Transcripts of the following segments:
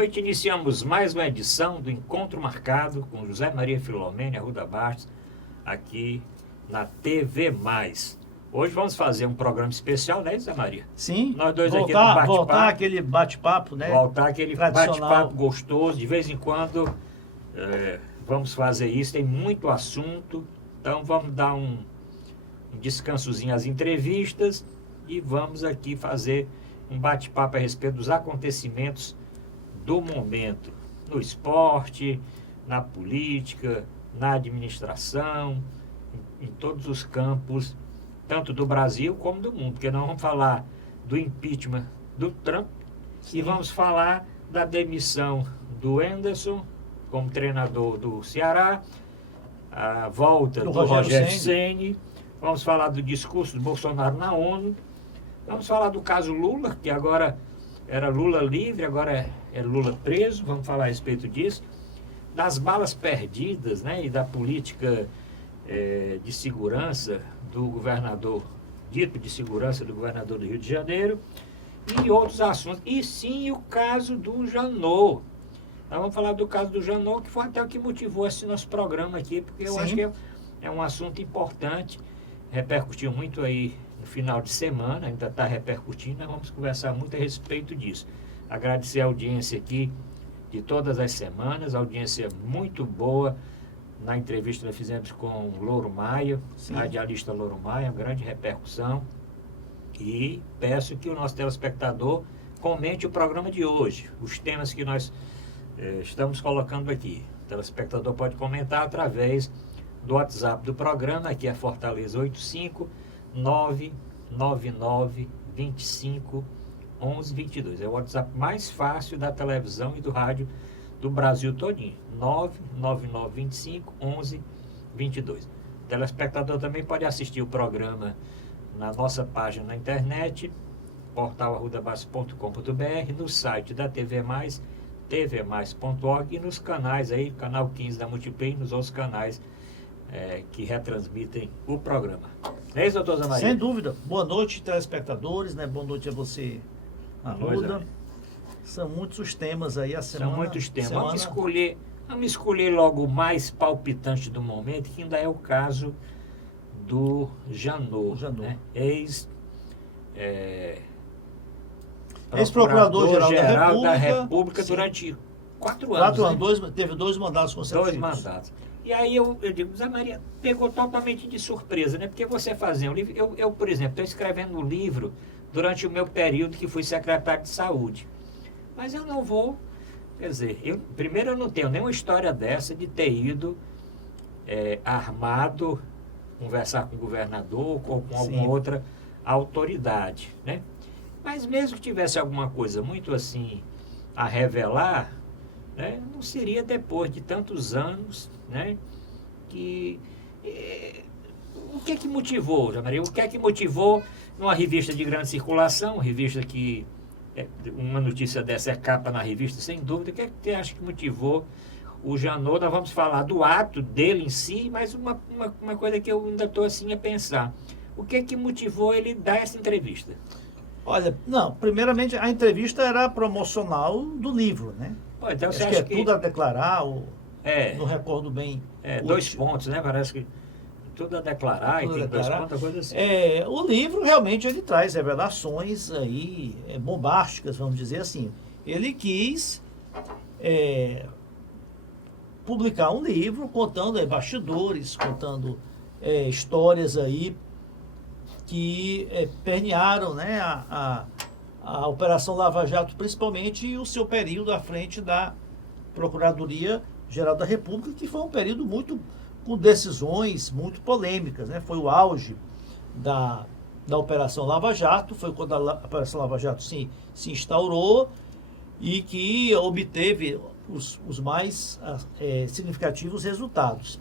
noite, iniciamos mais uma edição do Encontro Marcado com José Maria Filomene Arruda Bastos, aqui na TV Mais. Hoje vamos fazer um programa especial, né, José Maria? Sim, Nós dois aqui no bate-papo. voltar aquele bate-papo, né? Voltar aquele Tradicional. bate-papo gostoso. De vez em quando vamos fazer isso, tem muito assunto. Então vamos dar um descansozinho às entrevistas e vamos aqui fazer um bate-papo a respeito dos acontecimentos do momento, no esporte, na política, na administração, em todos os campos, tanto do Brasil como do mundo, porque nós vamos falar do impeachment do Trump. Sim. E vamos falar da demissão do Anderson como treinador do Ceará, a volta do Rogério Ceni, vamos falar do discurso do Bolsonaro na ONU, vamos falar do caso Lula, que agora era Lula livre, agora é Lula preso, vamos falar a respeito disso, das balas perdidas, né, e da política de segurança do governador, dito de segurança do governador do Rio de Janeiro, e outros assuntos. E sim, o caso do Janot. Nós vamos falar do caso do Janot, que foi até o que motivou esse nosso programa aqui, porque eu acho que é um assunto importante, repercutiu muito aí no final de semana, ainda está repercutindo, nós vamos conversar muito a respeito disso. Agradecer a audiência aqui de todas as semanas, audiência muito boa. Na entrevista que nós fizemos com o Louro Maia, radialista Louro Maia, grande repercussão. E peço que o nosso telespectador comente o programa de hoje, os temas que nós estamos colocando aqui. O telespectador pode comentar através do WhatsApp do programa, que é Fortaleza 85999251122. É o WhatsApp mais fácil da televisão e do rádio do Brasil todinho, 999251122. O telespectador também pode assistir o programa na nossa página na internet, portalarrudabastos.com.br, no site da TV Mais, tvmais.org, e nos canais aí, canal 15 da Multiplay, nos outros canais que retransmitem o programa. É isso, doutor Zé Maria? Sem dúvida. Boa noite, telespectadores, né? Boa noite a você, Arruda. São muitos os temas aí a semana. São muitos temas. Vamos escolher logo o mais palpitante do momento, que ainda é o caso do Janot. Né? Ex-procurador-geral da República durante 4 anos. 4 anos, teve 2 mandatos consecutivos. 2 mandatos. E aí eu digo, Zé Maria, pegou totalmente de surpresa, né? Porque você fazer um livro... Eu por exemplo, estou escrevendo um livro durante o meu período que fui secretário de saúde. Mas eu não vou... Quer dizer, primeiro eu não tenho nenhuma história dessa de ter ido armado conversar com o governador ou com alguma outra autoridade, né? Mas mesmo que tivesse alguma coisa muito assim a revelar, né, não seria depois de tantos anos, né, que... o que é que motivou, Zé Maria? O que é que motivou numa revista de grande circulação, revista que... uma notícia dessa é capa na revista, sem dúvida. O que é que você acha que motivou o Janot? Nós vamos falar do ato dele em si, mas uma coisa que eu ainda estou assim a pensar. O que é que motivou ele dar essa entrevista? Olha, não, primeiramente a entrevista era promocional do livro, né? Pô, então você acha acha que tudo a declarar, não recordo bem. 2 pontos, né? Parece que tudo a declarar, tudo e tem 2 pontos, coisa assim. O livro realmente ele traz revelações aí bombásticas, vamos dizer assim. Ele quis publicar um livro contando bastidores, contando histórias aí que permearam, né, a Operação Lava Jato, principalmente, e o seu período à frente da Procuradoria-Geral da República, que foi um período com decisões muito polêmicas, né? Foi o auge da Operação Lava Jato, foi quando a Operação Lava Jato se instaurou e que obteve os mais significativos resultados.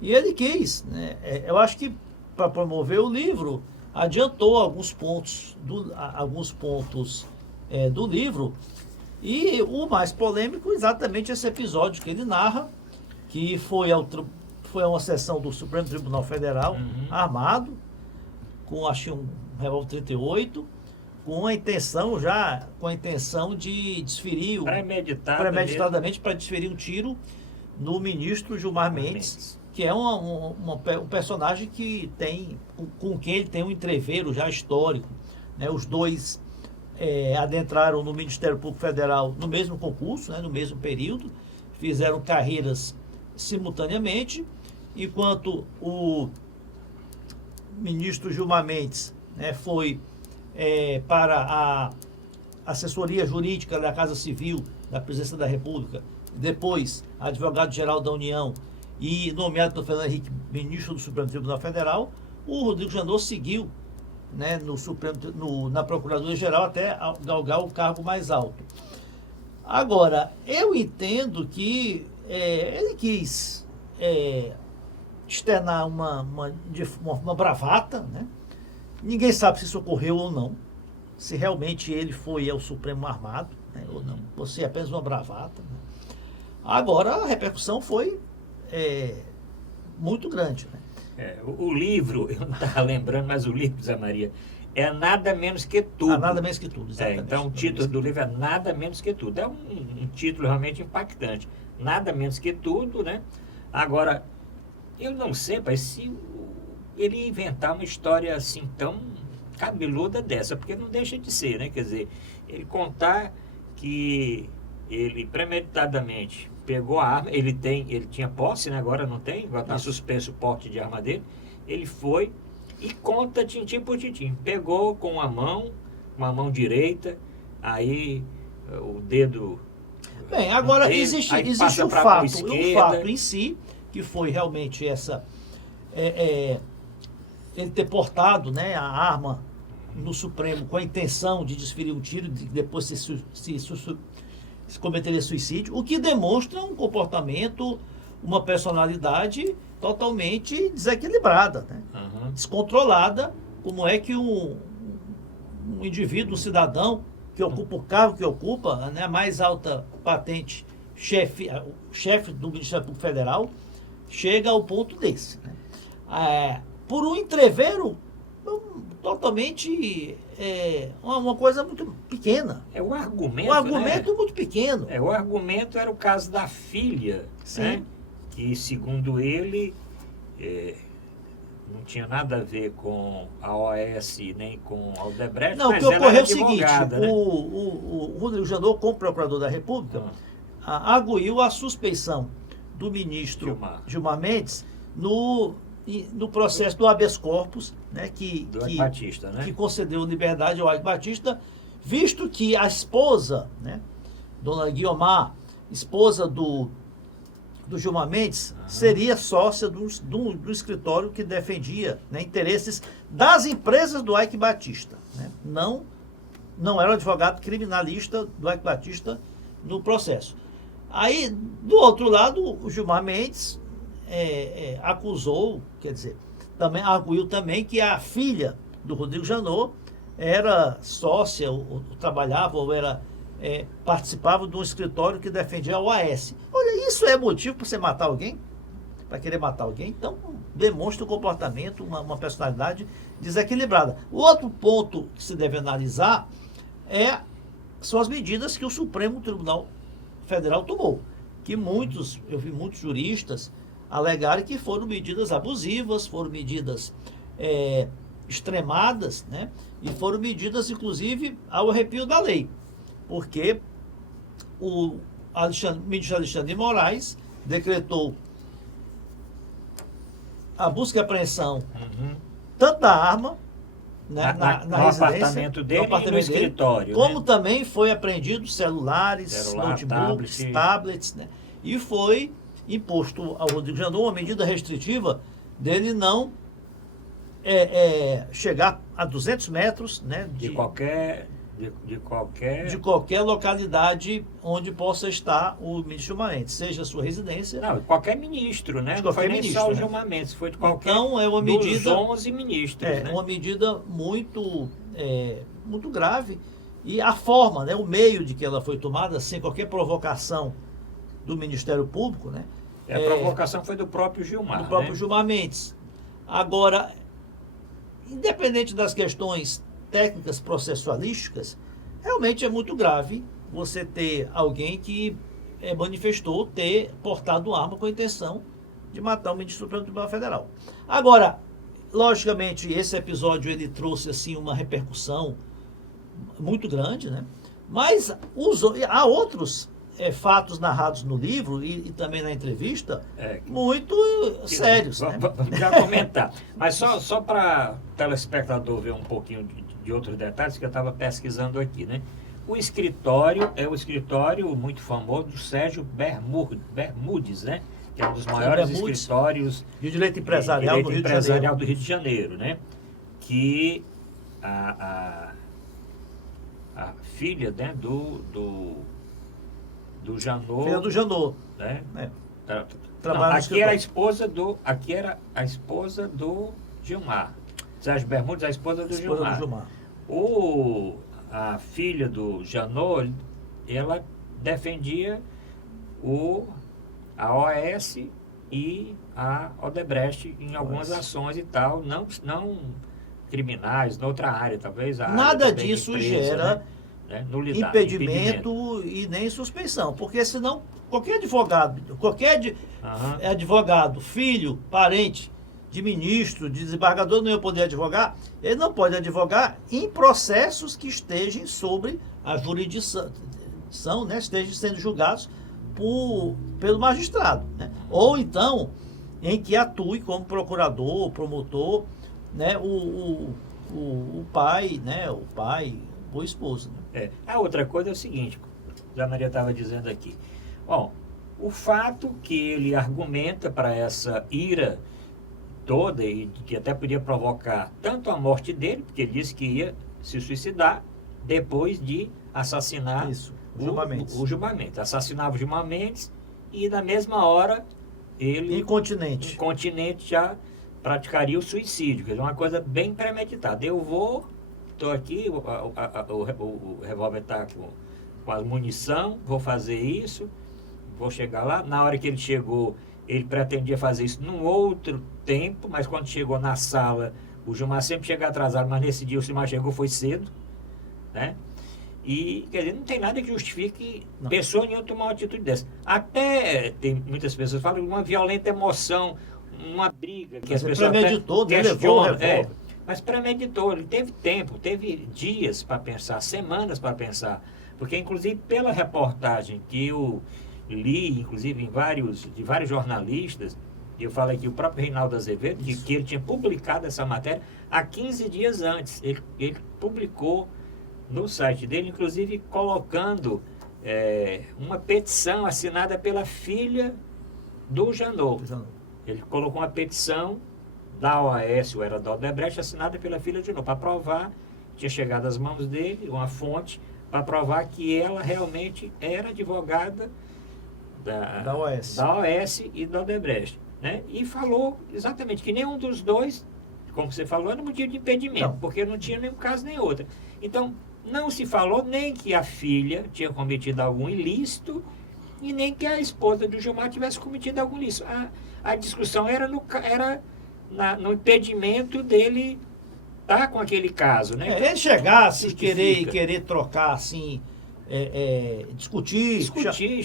E ele quis, né? Eu acho que para promover o livro, adiantou alguns pontos do livro, e o mais polêmico exatamente esse episódio que ele narra, que foi a uma sessão do Supremo Tribunal Federal, armado, com acho um revólver 38, com a intenção de desferir, premeditadamente para desferir um tiro no ministro Gilmar Mendes, que é um personagem que tem, com quem ele tem um entreveiro já histórico, né? Os dois adentraram no Ministério Público Federal no mesmo concurso, né? No mesmo período, fizeram carreiras simultaneamente, enquanto o ministro Gilmar Mendes, né, foi para a assessoria jurídica da Casa Civil da Presidência da República, depois advogado-geral da União e nomeado pelo Fernando Henrique ministro do Supremo Tribunal Federal. O Rodrigo Janot seguiu, né, na Procuradoria-Geral até galgar o cargo mais alto. Agora, eu entendo que ele quis externar uma bravata, né? Ninguém sabe se isso ocorreu ou não, se realmente ele foi ao Supremo armado, né, ou não, ou se é apenas uma bravata, né? Agora, a repercussão foi muito grande, né? O livro, eu não estava lembrando, mas o livro, Zé Maria, é Nada Menos Que Tudo. Nada Menos Que Tudo, exatamente. Então, o título do livro é Nada Menos Que Tudo. É um título realmente impactante. Nada Menos Que Tudo, né? Agora, eu não sei, pai, se ele ia inventar uma história assim tão cabeluda dessa, porque não deixa de ser, né? Quer dizer, ele contar que ele premeditadamente pegou a arma, ele tinha posse, né? Agora não tem, agora está suspenso o porte de arma dele. Ele foi e conta tintim por tintim. Pegou com a mão direita, aí o dedo... Bem, agora existe o fato em si, que foi realmente ele ter portado, né, a arma no Supremo com a intenção de desferir um tiro, de depois se cometeria suicídio, o que demonstra um comportamento, uma personalidade totalmente desequilibrada, né? Descontrolada, como é que um indivíduo, um cidadão que ocupa o cargo que ocupa, né, a mais alta patente, chefe do Ministério Público Federal, chega ao ponto desse, né? Por um entreveiro totalmente uma coisa muito pequena. O argumento, né? Muito pequeno. O argumento era o caso da filha, né? Que, segundo ele, não tinha nada a ver com a OAS nem com a Odebrecht. Não, o que ocorreu é o seguinte, né? o Rodrigo Janot, como procurador da República, arguiu a suspeição do ministro Gilmar Mendes no processo do habeas corpus, né, que concedeu liberdade ao Eike Batista, visto que a esposa, né, dona Guiomar, esposa do Gilmar Mendes, seria sócia do escritório que defendia, né, interesses das empresas do Eike Batista, né? Não era o advogado criminalista do Eike Batista no processo. Aí, do outro lado, o Gilmar Mendes acusou, quer dizer, também arguiu também que a filha do Rodrigo Janot era sócia, ou trabalhava, ou participava de um escritório que defendia a OAS. Olha, isso é motivo para você matar alguém? Para querer matar alguém? Então, demonstra um comportamento, uma personalidade desequilibrada. O outro ponto que se deve analisar são as medidas que o Supremo Tribunal Federal tomou, que eu vi muitos juristas alegarem que foram medidas abusivas, foram medidas extremadas, né? E foram medidas, inclusive, ao arrepio da lei, porque o ministro Alexandre de Moraes decretou a busca e apreensão tanto da arma, né, na residência, apartamento dele e no escritório, como também foi apreendido celulares, notebooks, tablets, né? E foi imposto ao Rodrigo Janot uma medida restritiva dele não chegar a 200 metros, né, de qualquer localidade onde possa estar o ministro Gilmar Mendes, seja a sua residência. Não, qualquer ministro, né? Não foi nem só o Gilmar Mendes, foi de qualquer dos 11 ministros. Né? Uma medida muito grave. E a forma, né, o meio de que ela foi tomada, sem qualquer provocação do Ministério Público, né? A provocação foi do próprio Gilmar. Do próprio Gilmar Mendes. Agora, independente das questões técnicas processualísticas, realmente é muito grave você ter alguém que manifestou ter portado arma com a intenção de matar o ministro do Supremo Tribunal Federal. Agora, logicamente, esse episódio ele trouxe assim uma repercussão muito grande, né? Mas há outros fatos narrados no livro e também na entrevista muito sérios. Né? Vamos já comentar. Mas só para o telespectador ver um pouquinho de outros detalhes que eu estava pesquisando aqui, né? O escritório é o escritório muito famoso do Sérgio Bermudes, né? Que é um dos maiores escritórios de direito empresarial, do Rio de Janeiro, né? Que a filha, né, do Janot. Filha do Janot. Né? Não, aqui era a esposa do Gilmar. Sérgio Bermudes, a esposa do Gilmar. A filha do Janot, ela defendia a OAS e a Odebrecht em algumas ações e tal, não criminais, noutra área, talvez. Nada disso empresa, gera impedimento e nem suspeição, porque senão qualquer advogado, filho, parente de ministro, de desembargador não ia poder advogar, ele não pode advogar em processos que estejam sobre a jurisdição, né, estejam sendo julgados pelo magistrado, né? Ou então em que atue como procurador, promotor, né, o pai, né, o esposo. Né? A outra coisa é o seguinte, a Maria estava dizendo aqui. Bom, o fato que ele argumenta para essa ira toda e que até podia provocar tanto a morte dele, porque ele disse que ia se suicidar depois de assassinar o Gilmar Mendes. Assassinava o Gilmar Mendes e na mesma hora ele... Incontinente já praticaria o suicídio, quer dizer, uma coisa bem premeditada. Estou aqui, o revólver está com a munição, vou fazer isso, vou chegar lá. Na hora que ele chegou, ele pretendia fazer isso num outro tempo, mas quando chegou na sala, o Gilmar sempre chega atrasado, mas nesse dia o Gilmar chegou, foi cedo, né? E, quer dizer, não tem nada que justifique pessoa nenhuma tomar uma atitude dessa. Até, tem muitas pessoas que falam, uma violenta emoção, uma briga, que as pessoas premeditou, levou o revólver. Mas premeditou, ele teve tempo, teve dias para pensar, semanas para pensar. Porque, inclusive, pela reportagem que eu li, inclusive, de vários jornalistas, eu falo aqui, o próprio Reinaldo Azevedo, que ele tinha publicado essa matéria há 15 dias antes. Ele publicou no site dele, inclusive colocando uma petição assinada pela filha do Janot. Ele colocou uma petição da OAS, ou era da Odebrecht, assinada pela filha do Janot, para provar, tinha chegado às mãos dele, uma fonte, para provar que ela realmente era advogada da OAS e da Odebrecht. Né? E falou exatamente que nenhum dos dois, como você falou, era motivo de impedimento, porque não tinha nenhum caso nem outro. Então, não se falou nem que a filha tinha cometido algum ilícito e nem que a esposa do Gilmar tivesse cometido algum ilícito. A discussão era no impedimento dele estar com aquele caso. Né? Ele chegasse e querer trocar assim, discutir.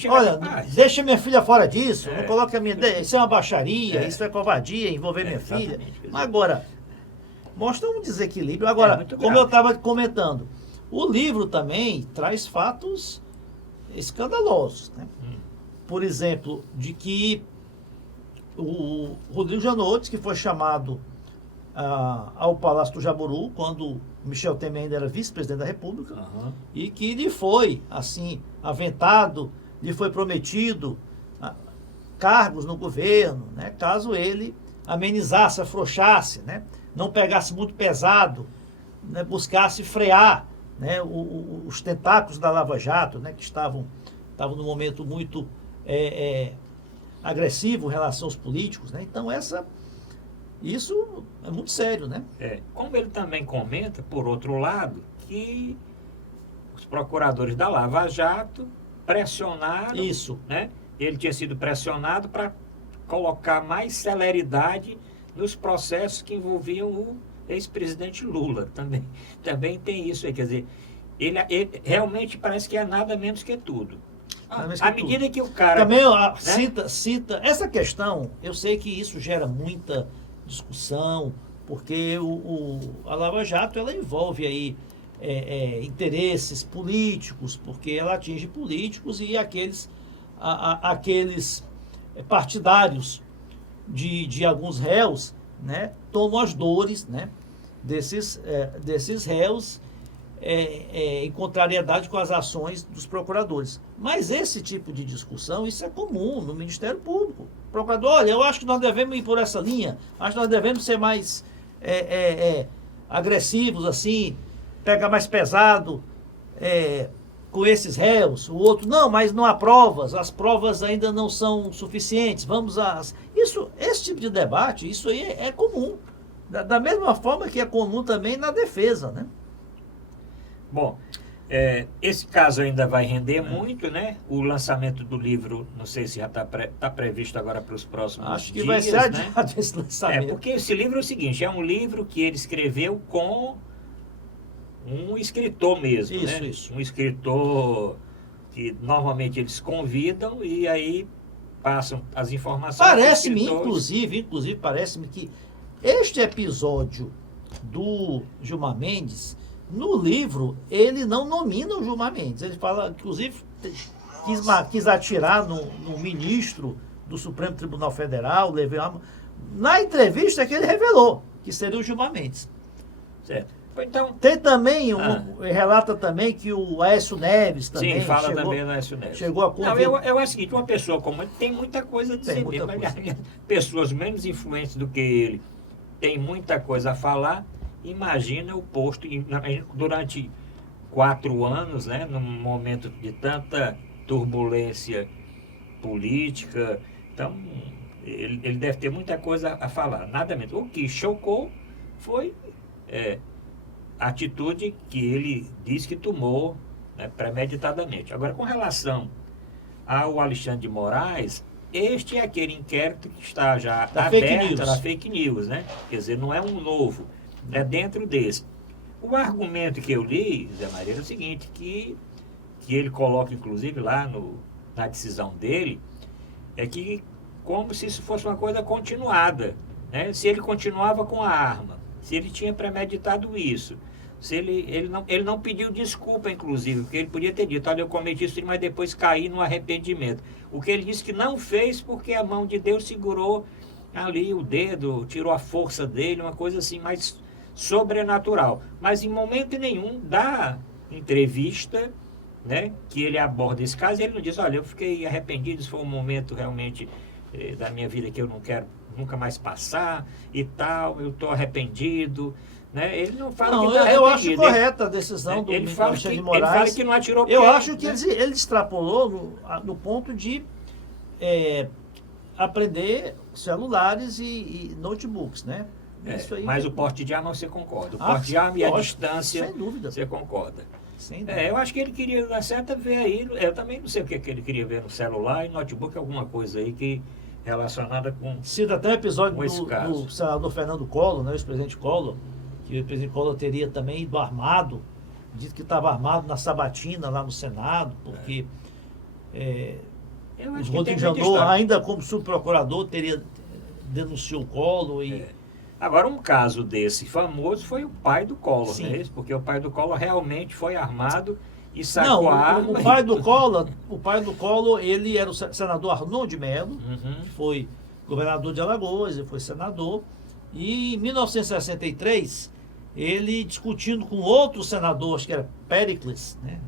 Olha, deixa minha filha fora disso, não coloque a minha... Isso é uma baixaria, isso é covardia, envolver minha filha. Mas agora, mostra um desequilíbrio. Agora, como eu estava comentando, o livro também traz fatos escandalosos. Né? Por exemplo, de que o Rodrigo Janot, que foi chamado ao Palácio do Jaburu, quando Michel Temer ainda era vice-presidente da República, e que lhe foi, assim, aventado, lhe foi prometido cargos no governo, né, caso ele amenizasse, afrouxasse, né, não pegasse muito pesado, né, buscasse frear, né, os tentáculos da Lava Jato, né, que estavam num momento muito agressivo em relação aos políticos. Né? Então, isso é muito sério, né? Como ele também comenta, por outro lado, que os procuradores da Lava Jato pressionaram... Isso. Né? Ele tinha sido pressionado para colocar mais celeridade nos processos que envolviam ex-presidente Lula. Também tem isso aí, quer dizer, ele realmente parece que é nada menos que tudo. À medida que o cara... Também né? cita essa questão, eu sei que isso gera muita discussão, porque a Lava Jato ela envolve aí interesses políticos, porque ela atinge políticos e aqueles partidários de alguns réus, né, tomam as dores, né, desses réus em contrariedade com as ações dos procuradores. Mas esse tipo de discussão, isso é comum no Ministério Público. Procurador, olha, eu acho que nós devemos ir por essa linha, acho que nós devemos ser mais agressivos, assim, pegar mais pesado com esses réus. O outro, não, mas não há provas, as provas ainda não são suficientes, esse tipo de debate, isso aí é comum. Da mesma forma que é comum também na defesa, né? Bom, esse caso ainda vai render muito, né? O lançamento do livro, não sei se já está previsto agora para os próximos dias. Acho que vai ser adiado esse lançamento. Porque esse livro é o seguinte, é um livro que ele escreveu com um escritor mesmo, né? Isso. Um escritor que normalmente eles convidam e aí passam as informações. Parece-me, inclusive, parece-me que este episódio do Gilmar Mendes, no livro, ele não nomina o Gilmar Mendes. Ele fala, inclusive, quis atirar no ministro do Supremo Tribunal Federal. Na entrevista que ele revelou que seria o Gilmar Mendes. Certo. Então, tem também, relata também que o Aécio Neves também. Sim, fala também do Aécio Neves. Chegou a convidar. Não, eu acho o seguinte, uma pessoa como ele tem muita coisa a dizer mesmo. Pessoas menos influentes do que ele tem muita coisa a falar. Imagina o posto durante 4 anos, né, num momento de tanta turbulência política. Então, ele deve ter muita coisa a falar. Nada menos. O que chocou foi a atitude que ele disse que tomou, né, premeditadamente. Agora, com relação ao Alexandre de Moraes, este é aquele inquérito que está já aberto na fake news, né? Quer dizer, não é um novo. É dentro desse. O argumento que eu li, Zé Maria, é o seguinte, que ele coloca, inclusive, lá na decisão dele, é que como se isso fosse uma coisa continuada, né? Se ele continuava com a arma, se ele tinha premeditado isso, se ele não pediu desculpa, inclusive, porque ele podia ter dito, olha, eu cometi isso, mas depois caí no arrependimento. O que ele disse que não fez porque a mão de Deus segurou ali o dedo, tirou a força dele, uma coisa assim mais sobrenatural. Mas em momento nenhum da entrevista, né, que ele aborda esse caso, ele não diz, olha, eu fiquei arrependido, isso foi um momento realmente da minha vida que eu não quero nunca mais passar e tal, eu estou arrependido, né? Ele não fala que está arrependido. Eu acho correta a decisão do Alexandre de Moraes. Ele fala que não atirou Eu acho que ele extrapolou no ponto de aprender celulares e notebooks, né? Isso aí mas o porte de arma você concorda. O porte de arma e a distância, sem dúvida, você concorda. Sem dúvida. Eu acho que ele queria, na certa, ver aí, eu também não sei o que ele queria ver no celular e notebook, alguma coisa aí que relacionada com... Cita até o episódio do senador Fernando Collor, né, o ex-presidente Collor, que o presidente Collor teria também ido armado, dito que estava armado na sabatina lá no Senado, porque o Rodrigo Janot, ainda como subprocurador, denunciou o Collor e... Agora, um caso desse famoso foi o pai do Collor, né? Porque o pai do Collor realmente foi armado e sacou a arma. O pai do Collor, ele era o senador Arnon de Mello, que foi governador de Alagoas, ele foi senador. E em 1963, ele discutindo com outro senador, acho que era Péricles, né?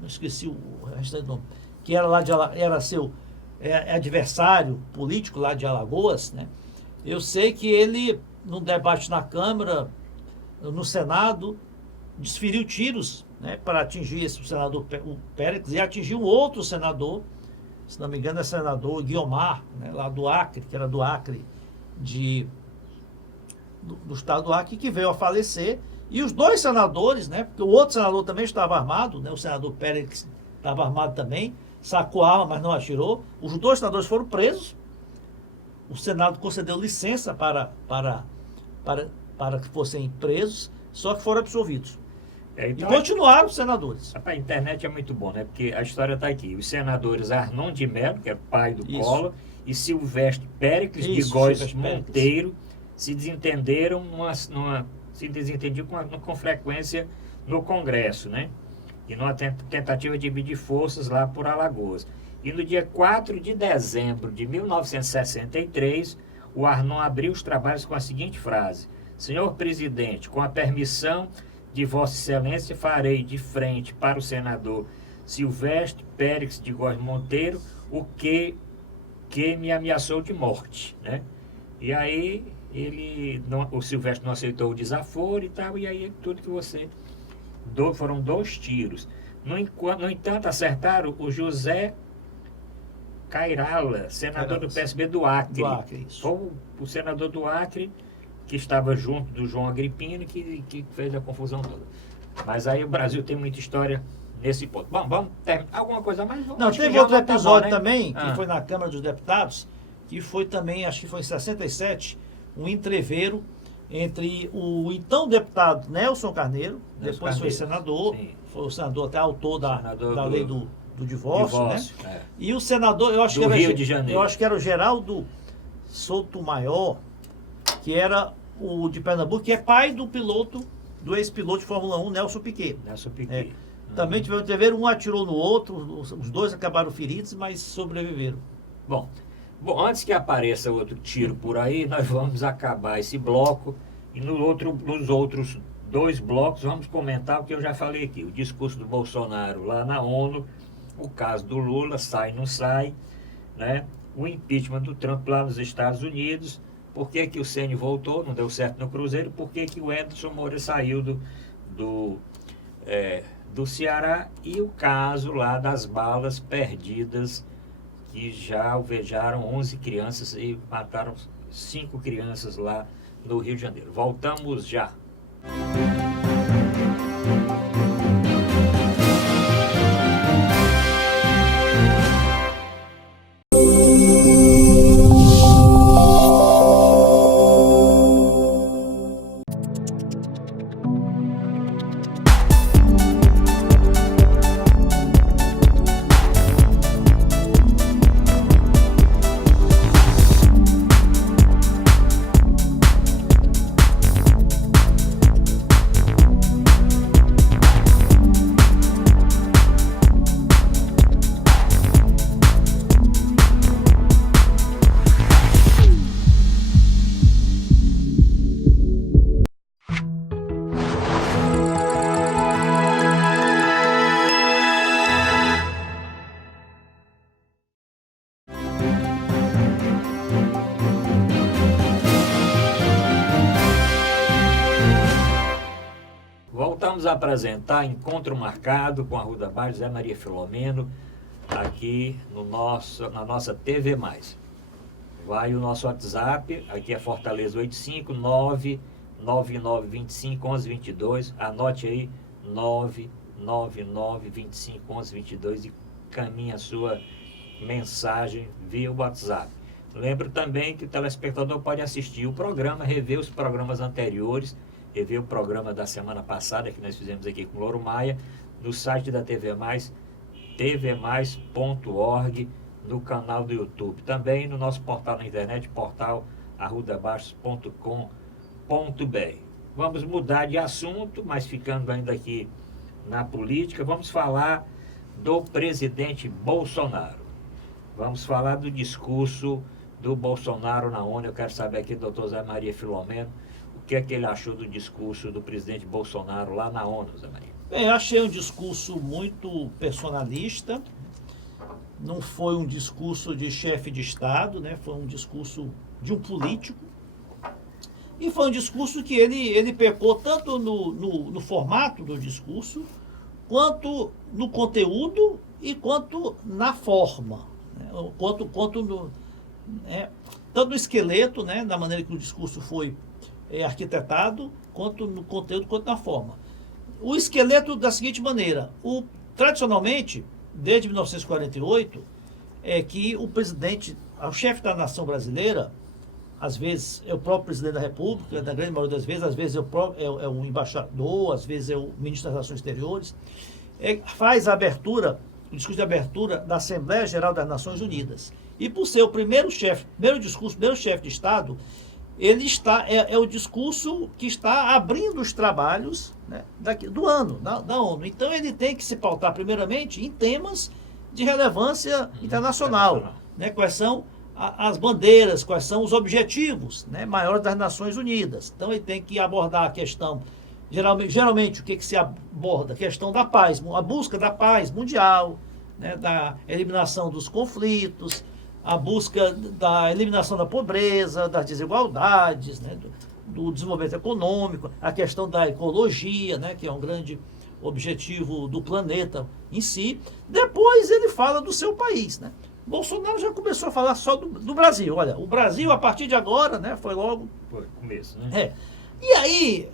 Não esqueci o restante do nome, que era lá era seu adversário político lá de Alagoas, né? Eu sei que ele, num debate na Câmara, no Senado, desferiu tiros, né, para atingir esse senador, o Péricles, e atingiu um outro senador, se não me engano é senador Guiomar, né, lá do Acre, que era do Acre, do estado do Acre, que veio a falecer. E os dois senadores, né, porque o outro senador também estava armado, né, o senador Péricles estava armado também, sacou a arma, mas não atirou. Os dois senadores foram presos. O Senado concedeu licença para para que fossem presos, só que foram absolvidos. Então, E continuaram senadores. a internet é muito bom, né? Porque a história está aqui. Os senadores Arnon de Mello, que é pai do Isso. Collor, e Silvestre Péricles de Isso, Góes Silvestre Péricles. Monteiro se desentenderam com frequência no Congresso, né? E numa tentativa de dividir forças lá por Alagoas. E no dia 4 de dezembro de 1963, o Arnon abriu os trabalhos com a seguinte frase: Senhor presidente, com a permissão de Vossa Excelência, farei de frente para o senador Silvestre Péricles de Góes Monteiro o que me ameaçou de morte, né? E aí o Silvestre não aceitou o desaforo e tal, e aí tudo que você... foram 2 tiros. No entanto, acertaram o José Cairala, senador do PSB do Acre. Isso. Foi o senador do Acre que estava junto do João Agripino que fez a confusão toda. Mas aí o Brasil tem muita história nesse ponto. Bom, vamos terminar. Alguma coisa mais? Não, Acho que teve já outro tá bom, episódio né? também, que foi na Câmara dos Deputados, que foi também, acho que foi em 67, um entreveiro entre o então deputado Nelson Carneiro, depois foi senador, sim. foi o senador até autor da lei do divórcio, né? É. E o senador, eu acho Do que era Rio de Janeiro. eu acho que era o Geraldo Sotomayor, que era o de Pernambuco, que é pai do ex-piloto de Fórmula 1, Nelson Piquet. Nelson Piquet. Também tiveram um entreveiro, um atirou no outro, os 2 acabaram feridos, mas sobreviveram. Bom, antes que apareça outro tiro por aí, nós vamos acabar esse bloco e nos outros 2 blocos vamos comentar o que eu já falei aqui. O discurso do Bolsonaro lá na ONU, o caso do Lula, sai, não sai, né? O impeachment do Trump lá nos Estados Unidos, por que o Ceni voltou, não deu certo no Cruzeiro, por que o Anderson Moreira saiu do Ceará, e o caso lá das balas perdidas, que já alvejaram 11 crianças e mataram 5 crianças lá no Rio de Janeiro. Voltamos já. Voltamos a apresentar Encontro Marcado com a Arruda Barros, Zé Maria Filomeno, aqui na nossa TV+. Vai o nosso WhatsApp, aqui é Fortaleza 859-9925-1122, anote aí, 99925-1122 e caminhe a sua mensagem via WhatsApp. Lembro também que o telespectador pode assistir o programa, rever os programas anteriores, rever o programa da semana passada que nós fizemos aqui com Louro Maia, no site da TV+, tvmais.org, no canal do YouTube. Também no nosso portal na internet, portal arrudabaixos.com.br. Vamos mudar de assunto, mas ficando ainda aqui na política, vamos falar do presidente Bolsonaro. Vamos falar do discurso do Bolsonaro na ONU. Eu quero saber aqui, doutor Zé Maria Filomeno, o que é que ele achou do discurso do presidente Bolsonaro lá na ONU, Zé Maria? Bem, eu achei um discurso muito personalista, não foi um discurso de chefe de Estado, né? Foi um discurso de um político, e foi um discurso que ele pecou tanto no formato do discurso, quanto no conteúdo e quanto na forma, né? Tanto no esqueleto, né? Da maneira que o discurso foi arquitetado, quanto no conteúdo, quanto na forma. O esqueleto da seguinte maneira: tradicionalmente, desde 1948, é que o presidente, o chefe da nação brasileira, às vezes é o próprio presidente da República, na grande maioria das vezes, às vezes é o embaixador, às vezes é o ministro das Relações Exteriores, faz a abertura, o discurso de abertura da Assembleia Geral das Nações Unidas. E por ser o primeiro chefe de Estado, ele é o discurso que está abrindo os trabalhos, né, do ano, da ONU. Então ele tem que se pautar primeiramente em temas de relevância internacional, né, quais são as bandeiras, quais são os objetivos, né, maiores das Nações Unidas. Então ele tem que abordar a questão, geralmente o que se aborda? A questão da paz, a busca da paz mundial, né, da eliminação dos conflitos, a busca da eliminação da pobreza, das desigualdades, né, do desenvolvimento econômico, a questão da ecologia, né, que é um grande objetivo do planeta em si. Depois ele fala do seu país, né? Bolsonaro já começou a falar só do Brasil. Olha, o Brasil, a partir de agora, né, foi logo... Foi começo, né? E aí,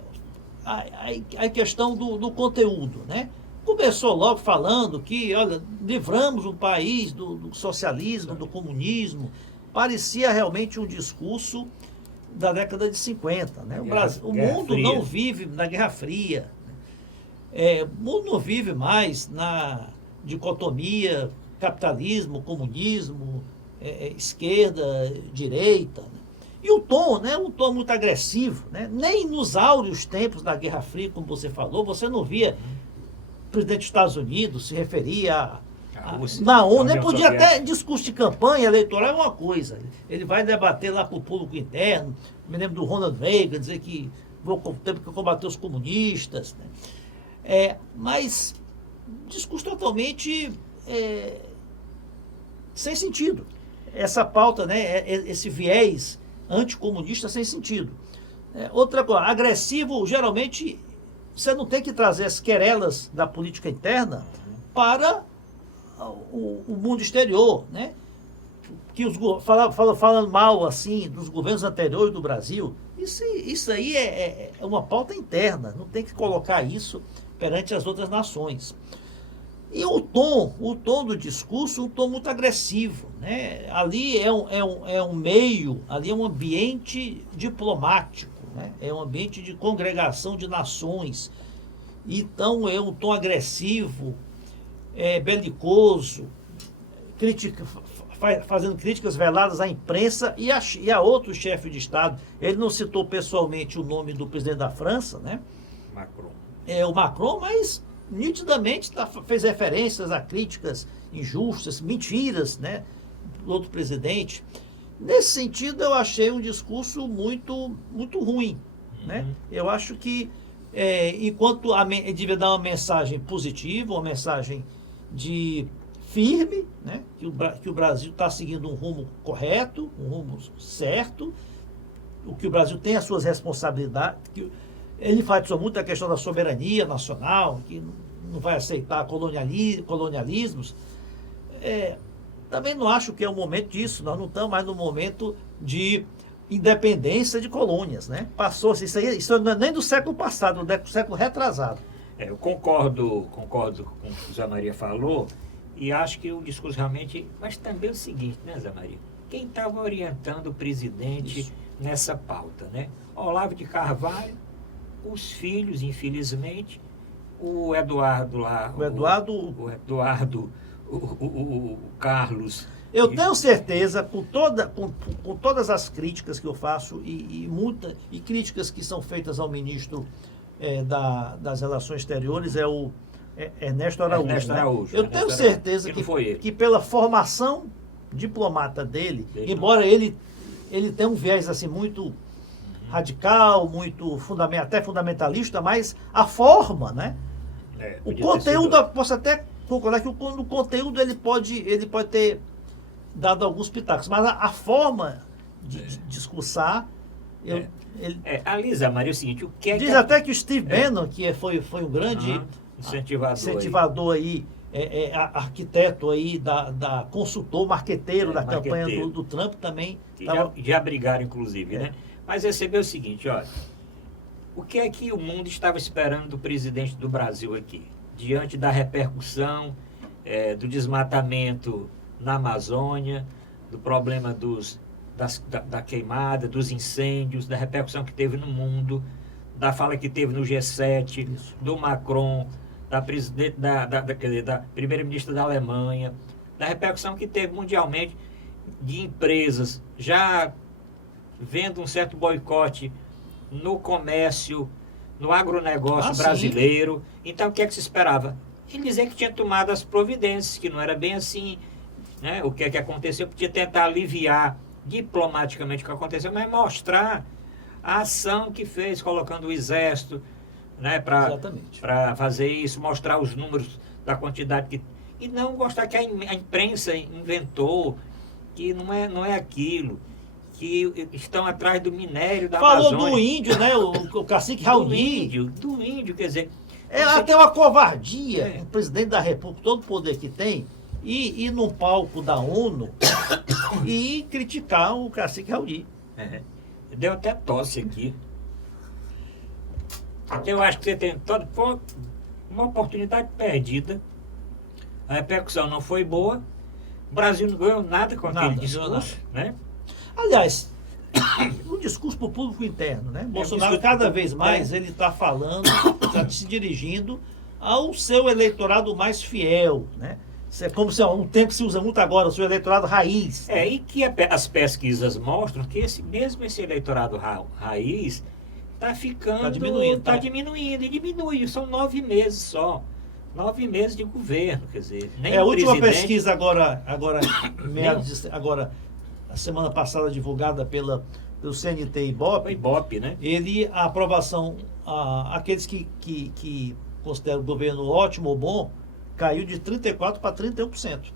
a questão do conteúdo, né? Começou logo falando que, olha, livramos o país do socialismo, do comunismo. Parecia realmente um discurso da década de 50, né? O mundo não vive na Guerra Fria. O mundo não vive mais na dicotomia capitalismo, comunismo, esquerda, direita. Né? E o tom, né? Um tom muito agressivo. Né? Nem nos áureos tempos da Guerra Fria, como você falou, você não via o presidente dos Estados Unidos se referia na ONU, né? Podia até discurso de campanha eleitoral é uma coisa. Ele vai debater lá com o público interno. Me lembro do Ronald Reagan dizer que temos que combater os comunistas. Né? Mas discurso totalmente sem sentido. Essa pauta, né? Esse viés anticomunista sem sentido. Outra coisa, agressivo, geralmente você não tem que trazer as querelas da política interna para o mundo exterior, né? Que falando mal assim dos governos anteriores do Brasil, isso aí é uma pauta interna, não tem que colocar isso perante as outras nações. E o tom do discurso, um tom muito agressivo, né? Ali é um meio, ali é um ambiente diplomático, né? É um ambiente de congregação de nações. Então é um tom agressivo, belicoso, fazendo críticas veladas à imprensa e a outro chefe de Estado. Ele não citou pessoalmente o nome do presidente da França, né? Macron. O Macron, mas nitidamente fez referências a críticas injustas, mentiras, né, do outro presidente. Nesse sentido, eu achei um discurso muito, muito ruim. Né? Eu acho que, enquanto ele devia dar uma mensagem positiva, uma mensagem de firme, né, que o Brasil está seguindo um rumo correto, um rumo certo, que o Brasil tem as suas responsabilidades, que ele enfatizou muito a questão da soberania nacional, que não vai aceitar colonialismos. Também não acho que é o momento disso. Nós não estamos mais no momento de independência de colônias. Né? Passou-se isso não é nem do século passado, do século retrasado. Eu concordo com o que o Zé Maria falou, e acho que o discurso realmente... Mas também é o seguinte, né, Zé Maria? Quem estava orientando o presidente nessa pauta, né? Olavo de Carvalho, os filhos, infelizmente, o Eduardo lá... O Carlos... Eu tenho certeza, com todas as críticas que eu faço e críticas que são feitas ao ministro das Relações Exteriores, o Ernesto Araújo. Eu tenho certeza que pela formação diplomata dele, embora ele tenha um viés assim muito radical, muito até fundamentalista, mas a forma, né? O conteúdo, posso até concordar que no conteúdo ele pode ter dado alguns pitacos, mas a forma de discursar... Ali, Zé Maria, é o seguinte, o que diz até que o Steve Bannon, que foi um grande incentivador aí, arquiteto aí, consultor, marqueteiro da campanha do Trump também. Já brigaram, inclusive, né? Mas recebeu o seguinte, olha, o que é que o mundo estava esperando do presidente do Brasil aqui? Diante da repercussão do desmatamento na Amazônia, do problema dos da queimada, dos incêndios, da repercussão que teve no mundo, da fala que teve no G7, Isso. do Macron, da primeira-ministra da Alemanha, da repercussão que teve mundialmente de empresas já vendo um certo boicote no comércio, no agronegócio brasileiro. Então, o que é que se esperava? Ele dizer que tinha tomado as providências, que não era bem assim, né? O que é que aconteceu, podia tentar aliviar diplomaticamente o que aconteceu, mas mostrar a ação que fez, colocando o exército, né, para fazer isso, mostrar os números da quantidade que... E não mostrar que a imprensa inventou, que não é aquilo, que estão atrás do minério da Amazônia. Falou do índio, né? O cacique Raoni. Do índio, quer dizer... É até uma covardia, o presidente da República, todo o poder que tem, ir num palco da ONU e criticar o cacique Raoni. Deu até tosse aqui. Então, eu acho que você tem foi uma oportunidade perdida. A repercussão não foi boa. O Brasil não ganhou nada com aquele discurso, né? Aliás, no discurso para o público interno, né? Bolsonaro, cada vez mais, ele está falando, está se dirigindo ao seu eleitorado mais fiel, né? É como se um tempo que se usa muito agora, o seu eleitorado raiz. E que as pesquisas mostram que mesmo esse eleitorado raiz está ficando... Está diminuindo, e diminui. São 9 meses só. 9 meses de governo, quer dizer... Nem a última pesquisa agora, a semana passada divulgada pelo CNT e Ibope... Ibope, né? A aprovação, aqueles que consideram o governo ótimo ou bom, caiu de 34% para 31%.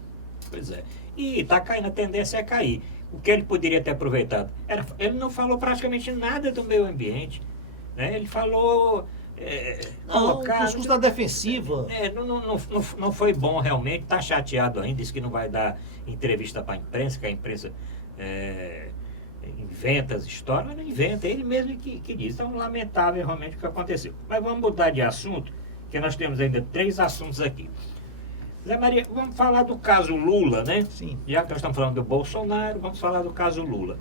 Pois é. E está caindo, a tendência é cair. O que ele poderia ter aproveitado? Ele não falou praticamente nada do meio ambiente. Né? Ele falou... o discurso da defensiva. Não foi bom realmente. Está chateado ainda. Disse que não vai dar entrevista para a imprensa, que a imprensa inventa as histórias. Mas não inventa. Ele mesmo que diz. Então, lamentável realmente o que aconteceu. Mas vamos mudar de assunto, que nós temos ainda 3 assuntos aqui. Zé Maria, vamos falar do caso Lula, né? Sim. Já que nós estamos falando do Bolsonaro, vamos falar do caso Lula.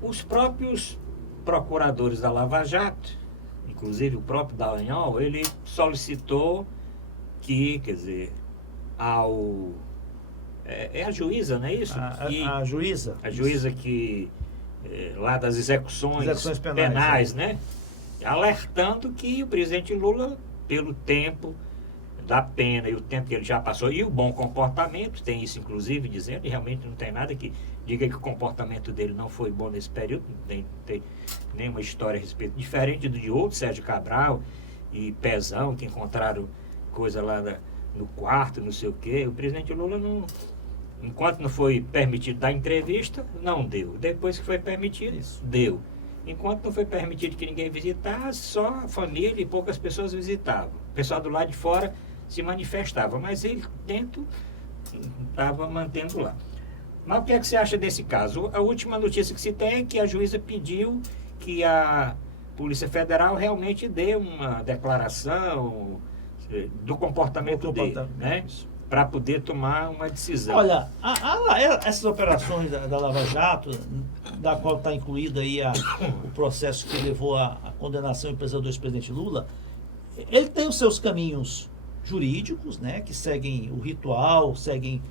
Os próprios procuradores da Lava Jato, inclusive o próprio Dallagnol, ele solicitou que, quer dizer, a juíza, não é isso? A juíza. A juíza que, lá das execuções penais, né? Alertando que o presidente Lula, pelo tempo da pena e o tempo que ele já passou, e o bom comportamento, tem isso inclusive dizendo, e realmente não tem nada que diga que o comportamento dele não foi bom nesse período, não tem nenhuma história a respeito, diferente do de outro, Sérgio Cabral e Pezão, que encontraram coisa lá no quarto, não sei o quê. O presidente Lula, enquanto não foi permitido dar entrevista, não deu. Depois que foi permitido, deu. Enquanto não foi permitido que ninguém visitasse, só a família e poucas pessoas visitavam. O pessoal do lado de fora se manifestava, mas ele dentro estava mantendo lá. Mas o que é que você acha desse caso? A última notícia que se tem é que a juíza pediu que a Polícia Federal realmente dê uma declaração do comportamento dele, né? Para poder tomar uma decisão. Olha, essas operações da Lava Jato, da qual está incluído aí o processo que levou à condenação e prisão do ex-presidente Lula, ele tem os seus caminhos jurídicos, né, que seguem o ritual, seguem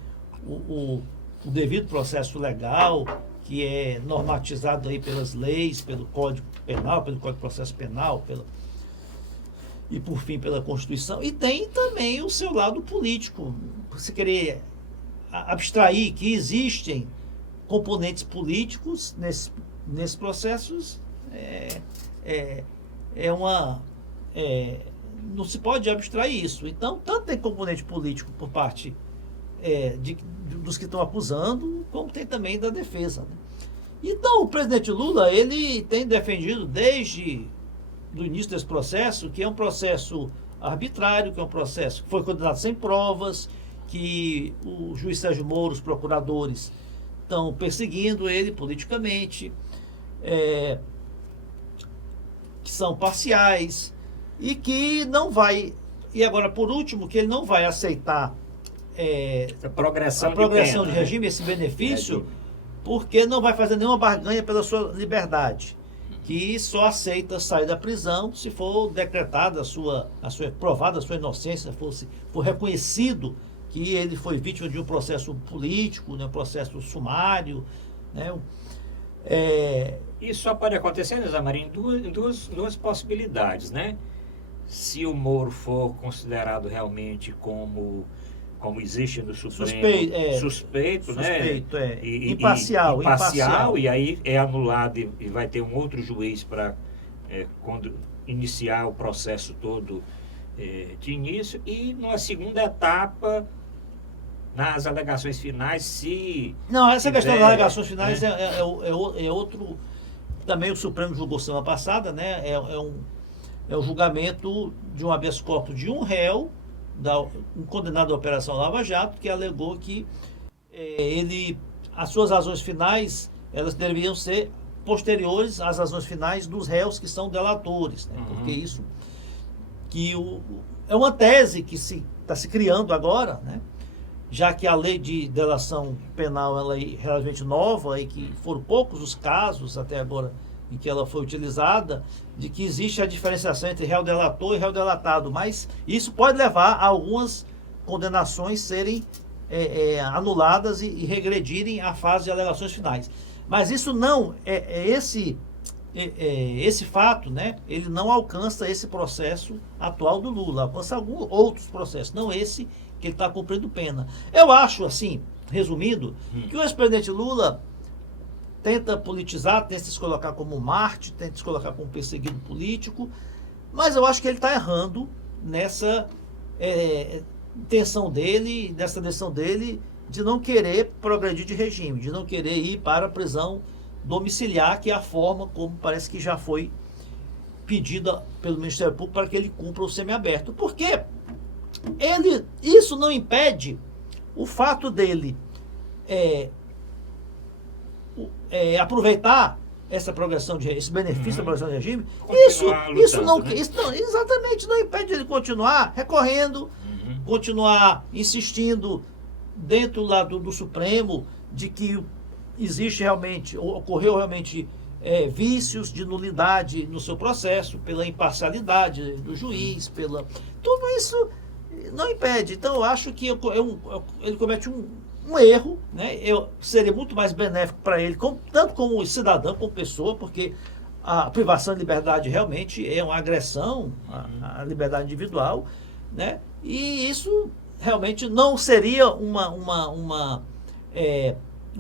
o devido processo legal, que é normatizado aí pelas leis, pelo Código Penal, pelo Código de Processo Penal, e por fim pela Constituição, e tem também o seu lado político. Você querer abstrair que existem componentes políticos nesses processos, não se pode abstrair isso. Então, tanto tem componente político por parte dos que estão acusando, como tem também da defesa, né? Então, o presidente Lula, ele tem defendido desde do início desse processo, que é um processo arbitrário, que é um processo que foi condenado sem provas, que o juiz Sérgio Moro, os procuradores, estão perseguindo ele politicamente, que são parciais, e que não vai, e agora por último, que ele não vai aceitar Essa progressão, a progressão de de pena, regime, esse benefício, né? porque não vai fazer nenhuma barganha pela sua liberdade, que só aceita sair da prisão se for decretada provada a sua inocência, for reconhecido que ele foi vítima de um processo político, né, um processo sumário, né? Isso só pode acontecer, né, Zé Maria, em duas possibilidades, né? Se o Moro for considerado realmente como existe no Supremo, suspeito, né? Imparcial. E aí é anulado e vai ter um outro juiz para quando iniciar o processo todo de início. E numa segunda etapa, nas alegações finais, se... Não, essa questão das alegações né? finais é outro... Também o Supremo julgou semana passada, né? É o julgamento de um habeas corpus de um réu, um condenado à Operação Lava Jato, que alegou que as suas razões finais, elas deveriam ser posteriores às razões finais dos réus que são delatores, né? Porque isso é uma tese que está se criando agora, né? Já que a lei de delação penal ela é relativamente nova e que foram poucos os casos até agora em que ela foi utilizada, de que existe a diferenciação entre réu delator e réu delatado, mas isso pode levar a algumas condenações serem anuladas e regredirem à fase de alegações finais. Mas isso não, esse fato, né, ele não alcança esse processo atual do Lula, alcança alguns outros processos, não esse que ele está cumprindo pena. Eu acho, assim, resumindo, que o ex-presidente Lula tenta politizar, tenta se colocar como Marte, tenta se colocar como perseguido político, mas eu acho que ele está errando nessa intenção dele, nessa decisão dele de não querer progredir de regime, de não querer ir para a prisão domiciliar, que é a forma como parece que já foi pedida pelo Ministério Público para que ele cumpra o semiaberto. Porque isso não impede o fato dele aproveitar essa progressão esse benefício da progressão de regime. Exatamente, não impede ele continuar recorrendo, continuar insistindo dentro lá do Supremo de que existe realmente, ocorreu realmente vícios de nulidade no seu processo, pela imparcialidade do juiz, tudo isso não impede. Então eu acho que ele comete um erro, né? Seria muito mais benéfico para ele, tanto como cidadão, como pessoa, porque a privação de liberdade realmente é uma agressão à liberdade individual, né? E isso realmente não seria um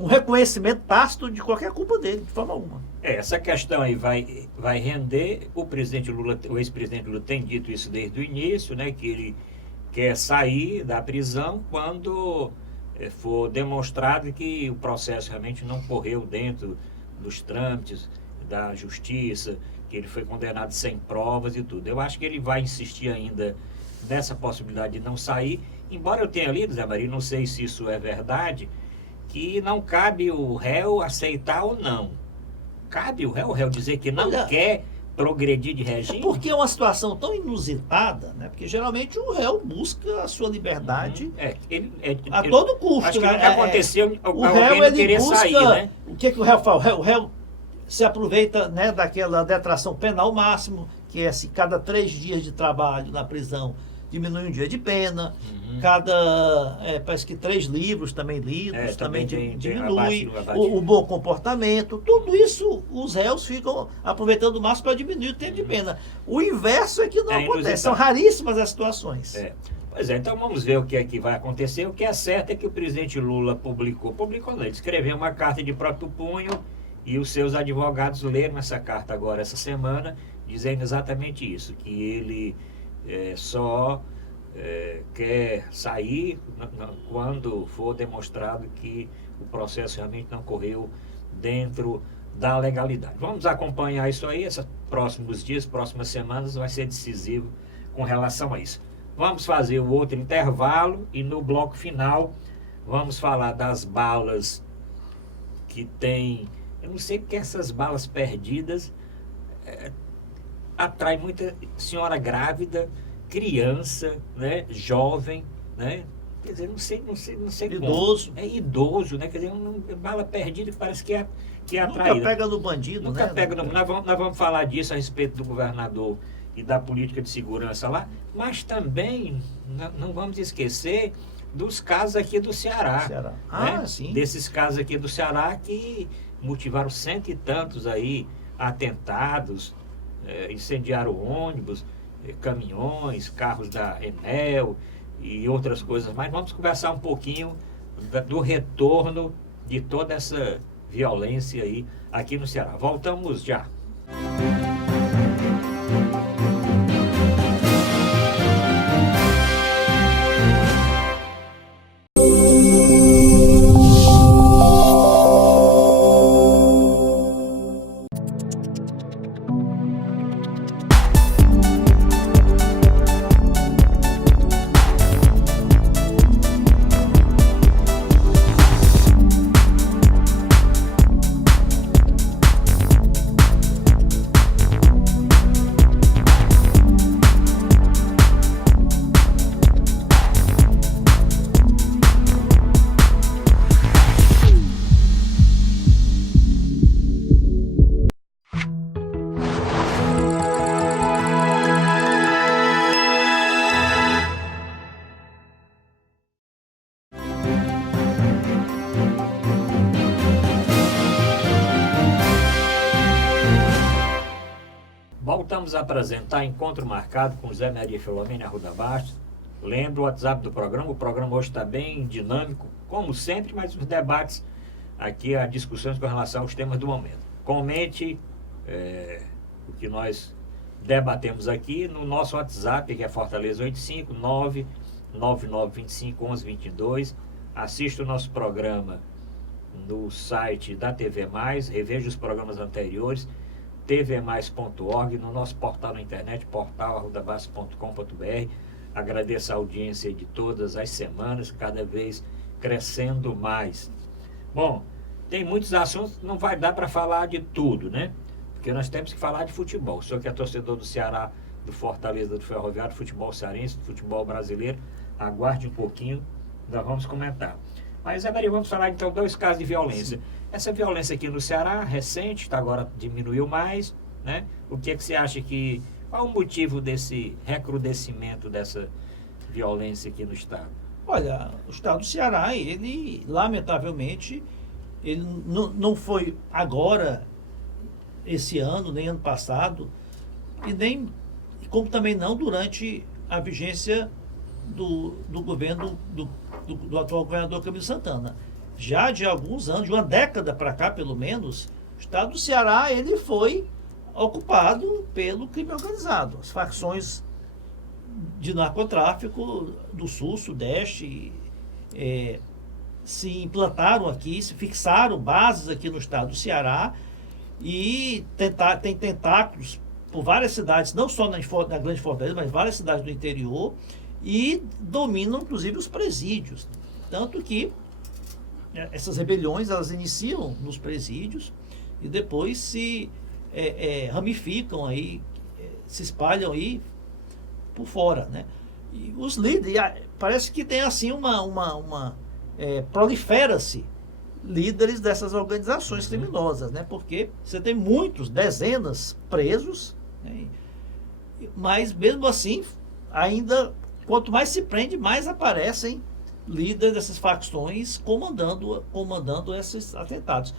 reconhecimento tácito de qualquer culpa dele, de forma alguma. Essa questão aí vai render. O presidente Lula, o ex-presidente Lula tem dito isso desde o início, né? Que ele quer sair da prisão quando for demonstrado que o processo realmente não correu dentro dos trâmites da justiça, que ele foi condenado sem provas e tudo. Eu acho que ele vai insistir ainda nessa possibilidade de não sair, embora eu tenha lido, Zé Maria, não sei se isso é verdade, que não cabe o réu aceitar ou não. Cabe o réu dizer que não quer progredir de regime? Porque é uma situação tão inusitada, né? Porque geralmente o réu busca a sua liberdade a todo custo. Acho que né? nunca aconteceu o réu, ele querer busca, sair, né? O que o réu faz? O réu se aproveita, né, daquela detração penal máximo, que é assim, cada 3 dias de trabalho na prisão diminui um dia de pena, parece que 3 livros também lidos, também diminui, o bom comportamento, tudo isso os réus ficam aproveitando o máximo para diminuir o tempo de pena. O inverso é que não acontece, são raríssimas as situações. Pois é, então vamos ver o que é que vai acontecer. O que é certo é que o presidente Lula publicou não, ele escreveu uma carta de próprio punho e os seus advogados leram essa carta agora, essa semana, dizendo exatamente isso, que ele só quer sair quando for demonstrado que o processo realmente não correu dentro da legalidade. Vamos acompanhar isso aí, esses próximos dias, próximas semanas, vai ser decisivo com relação a isso. Vamos fazer o outro intervalo e no bloco final vamos falar das balas que tem... Eu não sei porque essas balas perdidas atraem muita senhora grávida, criança, né, jovem, né, quer dizer, não sei Idoso. como. É idoso, né? Quer dizer, bala perdida que parece que é Nunca atraída. pega no bandido, Nunca né? pega nós vamos falar disso a respeito do governador e da política de segurança lá, mas também não vamos esquecer dos casos aqui do Ceará. Ceará. Né? Sim. Desses casos aqui do Ceará que motivaram 100 e tantos aí atentados, incendiaram ônibus, caminhões, carros da Enel e outras coisas mais. Vamos conversar um pouquinho do retorno de toda essa violência aí aqui no Ceará. Voltamos já. Voltamos a apresentar encontro marcado com Zé Maria Filomena Arruda Bastos. Lembra o WhatsApp do programa? O programa hoje está bem dinâmico, como sempre, mas os debates aqui, as discussões com relação aos temas do momento. Comente o que nós debatemos aqui no nosso WhatsApp, que é Fortaleza 85 99925 1122. Assista o nosso programa no site da TV Mais, reveja os programas anteriores, tvmais.org, no nosso portal na internet, portal@arrudabastos.com.br. Agradeço a audiência de todas as semanas, cada vez crescendo mais. Bom, tem muitos assuntos, não vai dar para falar de tudo, né? Porque nós temos que falar de futebol. O senhor que é torcedor do Ceará, do Fortaleza, do Ferroviário, do futebol cearense, do futebol brasileiro, aguarde um pouquinho, nós vamos comentar. Mas, Zé Maria, vamos falar então dois casos de violência. Sim. Essa violência aqui no Ceará, recente, agora diminuiu mais, né? O que é que você acha que... Qual o motivo desse recrudescimento dessa violência aqui no estado? Olha, o estado do Ceará, ele, lamentavelmente, ele não foi agora, esse ano, nem ano passado, e nem, como também não durante a vigência do governo do atual governador Camilo Santana. Já de alguns anos, de uma década para cá, pelo menos, o estado do Ceará, ele foi ocupado pelo crime organizado. As facções de narcotráfico do sul, sudeste, se implantaram aqui, se fixaram bases aqui no estado do Ceará e tem tentáculos por várias cidades, não só na grande Fortaleza, mas várias cidades do interior, e dominam inclusive os presídios. Tanto que essas rebeliões, elas iniciam nos presídios e depois se ramificam aí, se espalham aí por fora, né? E os líderes, parece que tem assim prolifera-se líderes dessas organizações criminosas, né? Porque você tem muitos, dezenas presos, né? Mas mesmo assim, ainda, quanto mais se prende, mais aparecem líderes dessas facções comandando esses atentados.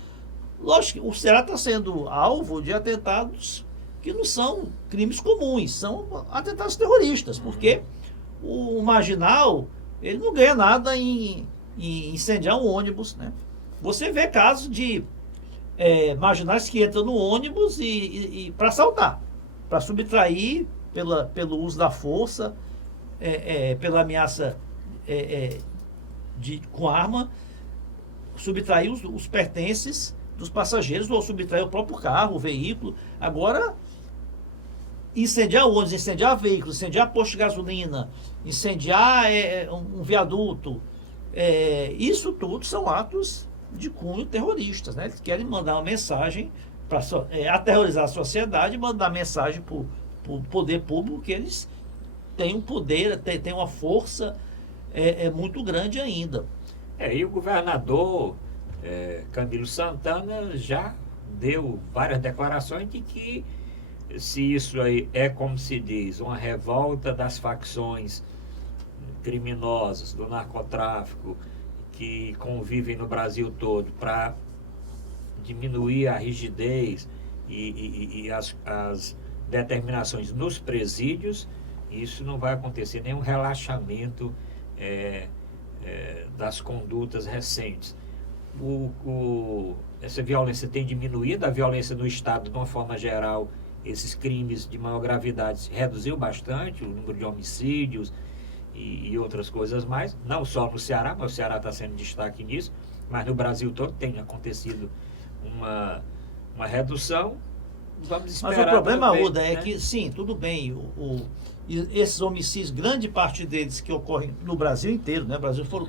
Lógico que o Ceará está sendo alvo de atentados que não são crimes comuns, são atentados terroristas, porque o marginal, ele não ganha nada em incendiar um ônibus, né? Você vê casos de marginais que entram no ônibus e para assaltar, para subtrair pelo uso da força, pela ameaça com arma, subtrair os pertences dos passageiros ou subtrair o próprio carro, o veículo. Agora, incendiar ônibus, incendiar veículos, incendiar posto de gasolina, incendiar um viaduto, isso tudo são atos de cunho terroristas, né? Eles querem mandar uma mensagem para aterrorizar a sociedade, mandar mensagem para o poder público que eles têm um poder, têm uma força é muito grande ainda. E o governador Camilo Santana já deu várias declarações de que, se isso aí é, como se diz, uma revolta das facções criminosas, do narcotráfico, que convivem no Brasil todo, para diminuir a rigidez e as determinações nos presídios, isso não vai acontecer nenhum relaxamento das condutas recentes. Essa violência tem diminuído, a violência no Estado, de uma forma geral, esses crimes de maior gravidade reduziu bastante, o número de homicídios e outras coisas mais, não só no Ceará, mas o Ceará está sendo destaque nisso, mas no Brasil todo tem acontecido uma redução. Vamos esperar. Mas o problema, também, Uda, é né? que, sim, tudo bem, esses homicídios, grande parte deles que ocorrem no Brasil inteiro, né? O Brasil foram,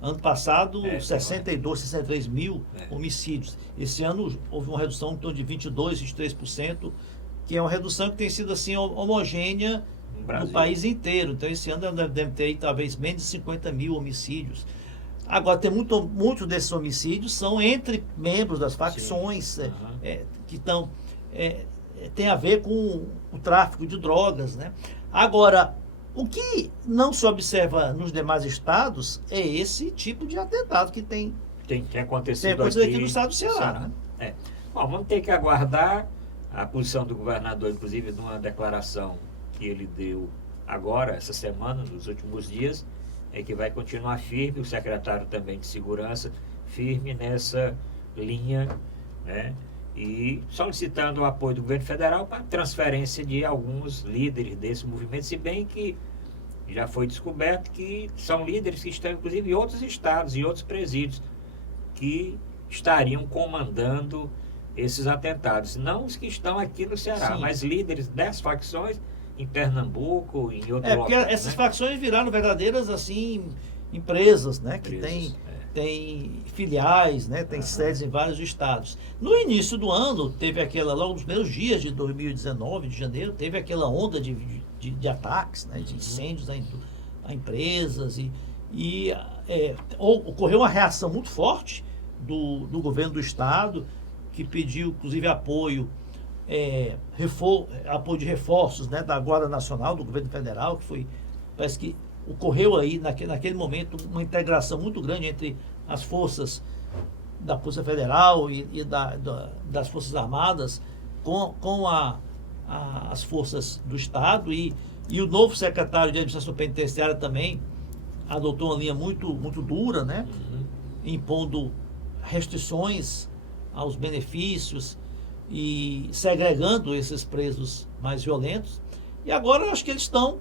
ano passado, 62, 63 mil homicídios. Esse ano houve uma redução em torno de 22, 23%, que é uma redução que tem sido assim homogênea no país inteiro. Então, esse ano deve ter aí, talvez menos de 50 mil homicídios. Agora, tem muitos desses homicídios são entre membros das facções que estão... tem a ver com o tráfico de drogas, né? Agora, o que não se observa nos demais estados é esse tipo de atentado que tem acontecido aqui no estado do Ceará. Né? Bom, vamos ter que aguardar a posição do governador, inclusive, numa declaração que ele deu agora, essa semana, nos últimos dias, que vai continuar firme, o secretário também de Segurança, firme nessa linha, né? E solicitando o apoio do governo federal para a transferência de alguns líderes desse movimento, se bem que já foi descoberto que são líderes que estão, inclusive, em outros estados e outros presídios, que estariam comandando esses atentados. Não os que estão aqui no Ceará, mas líderes das facções em Pernambuco, em outro local. Porque essas facções viraram verdadeiras, assim, empresas, né? Que tem filiais, né? Tem sedes em vários estados. No início do ano, teve logo nos primeiros dias de 2019, de janeiro, teve aquela onda de ataques, né? De incêndios a empresas e ocorreu uma reação muito forte do governo do estado, que pediu, inclusive, apoio de reforços, né, da Guarda Nacional, do governo federal, parece que ocorreu aí, naquele momento, uma integração muito grande entre as forças da Polícia Federal e das Forças Armadas com as forças do Estado, e o novo secretário de Administração Penitenciária também adotou uma linha muito, muito dura, né, impondo restrições aos benefícios e segregando esses presos mais violentos. E agora eu acho que eles estão,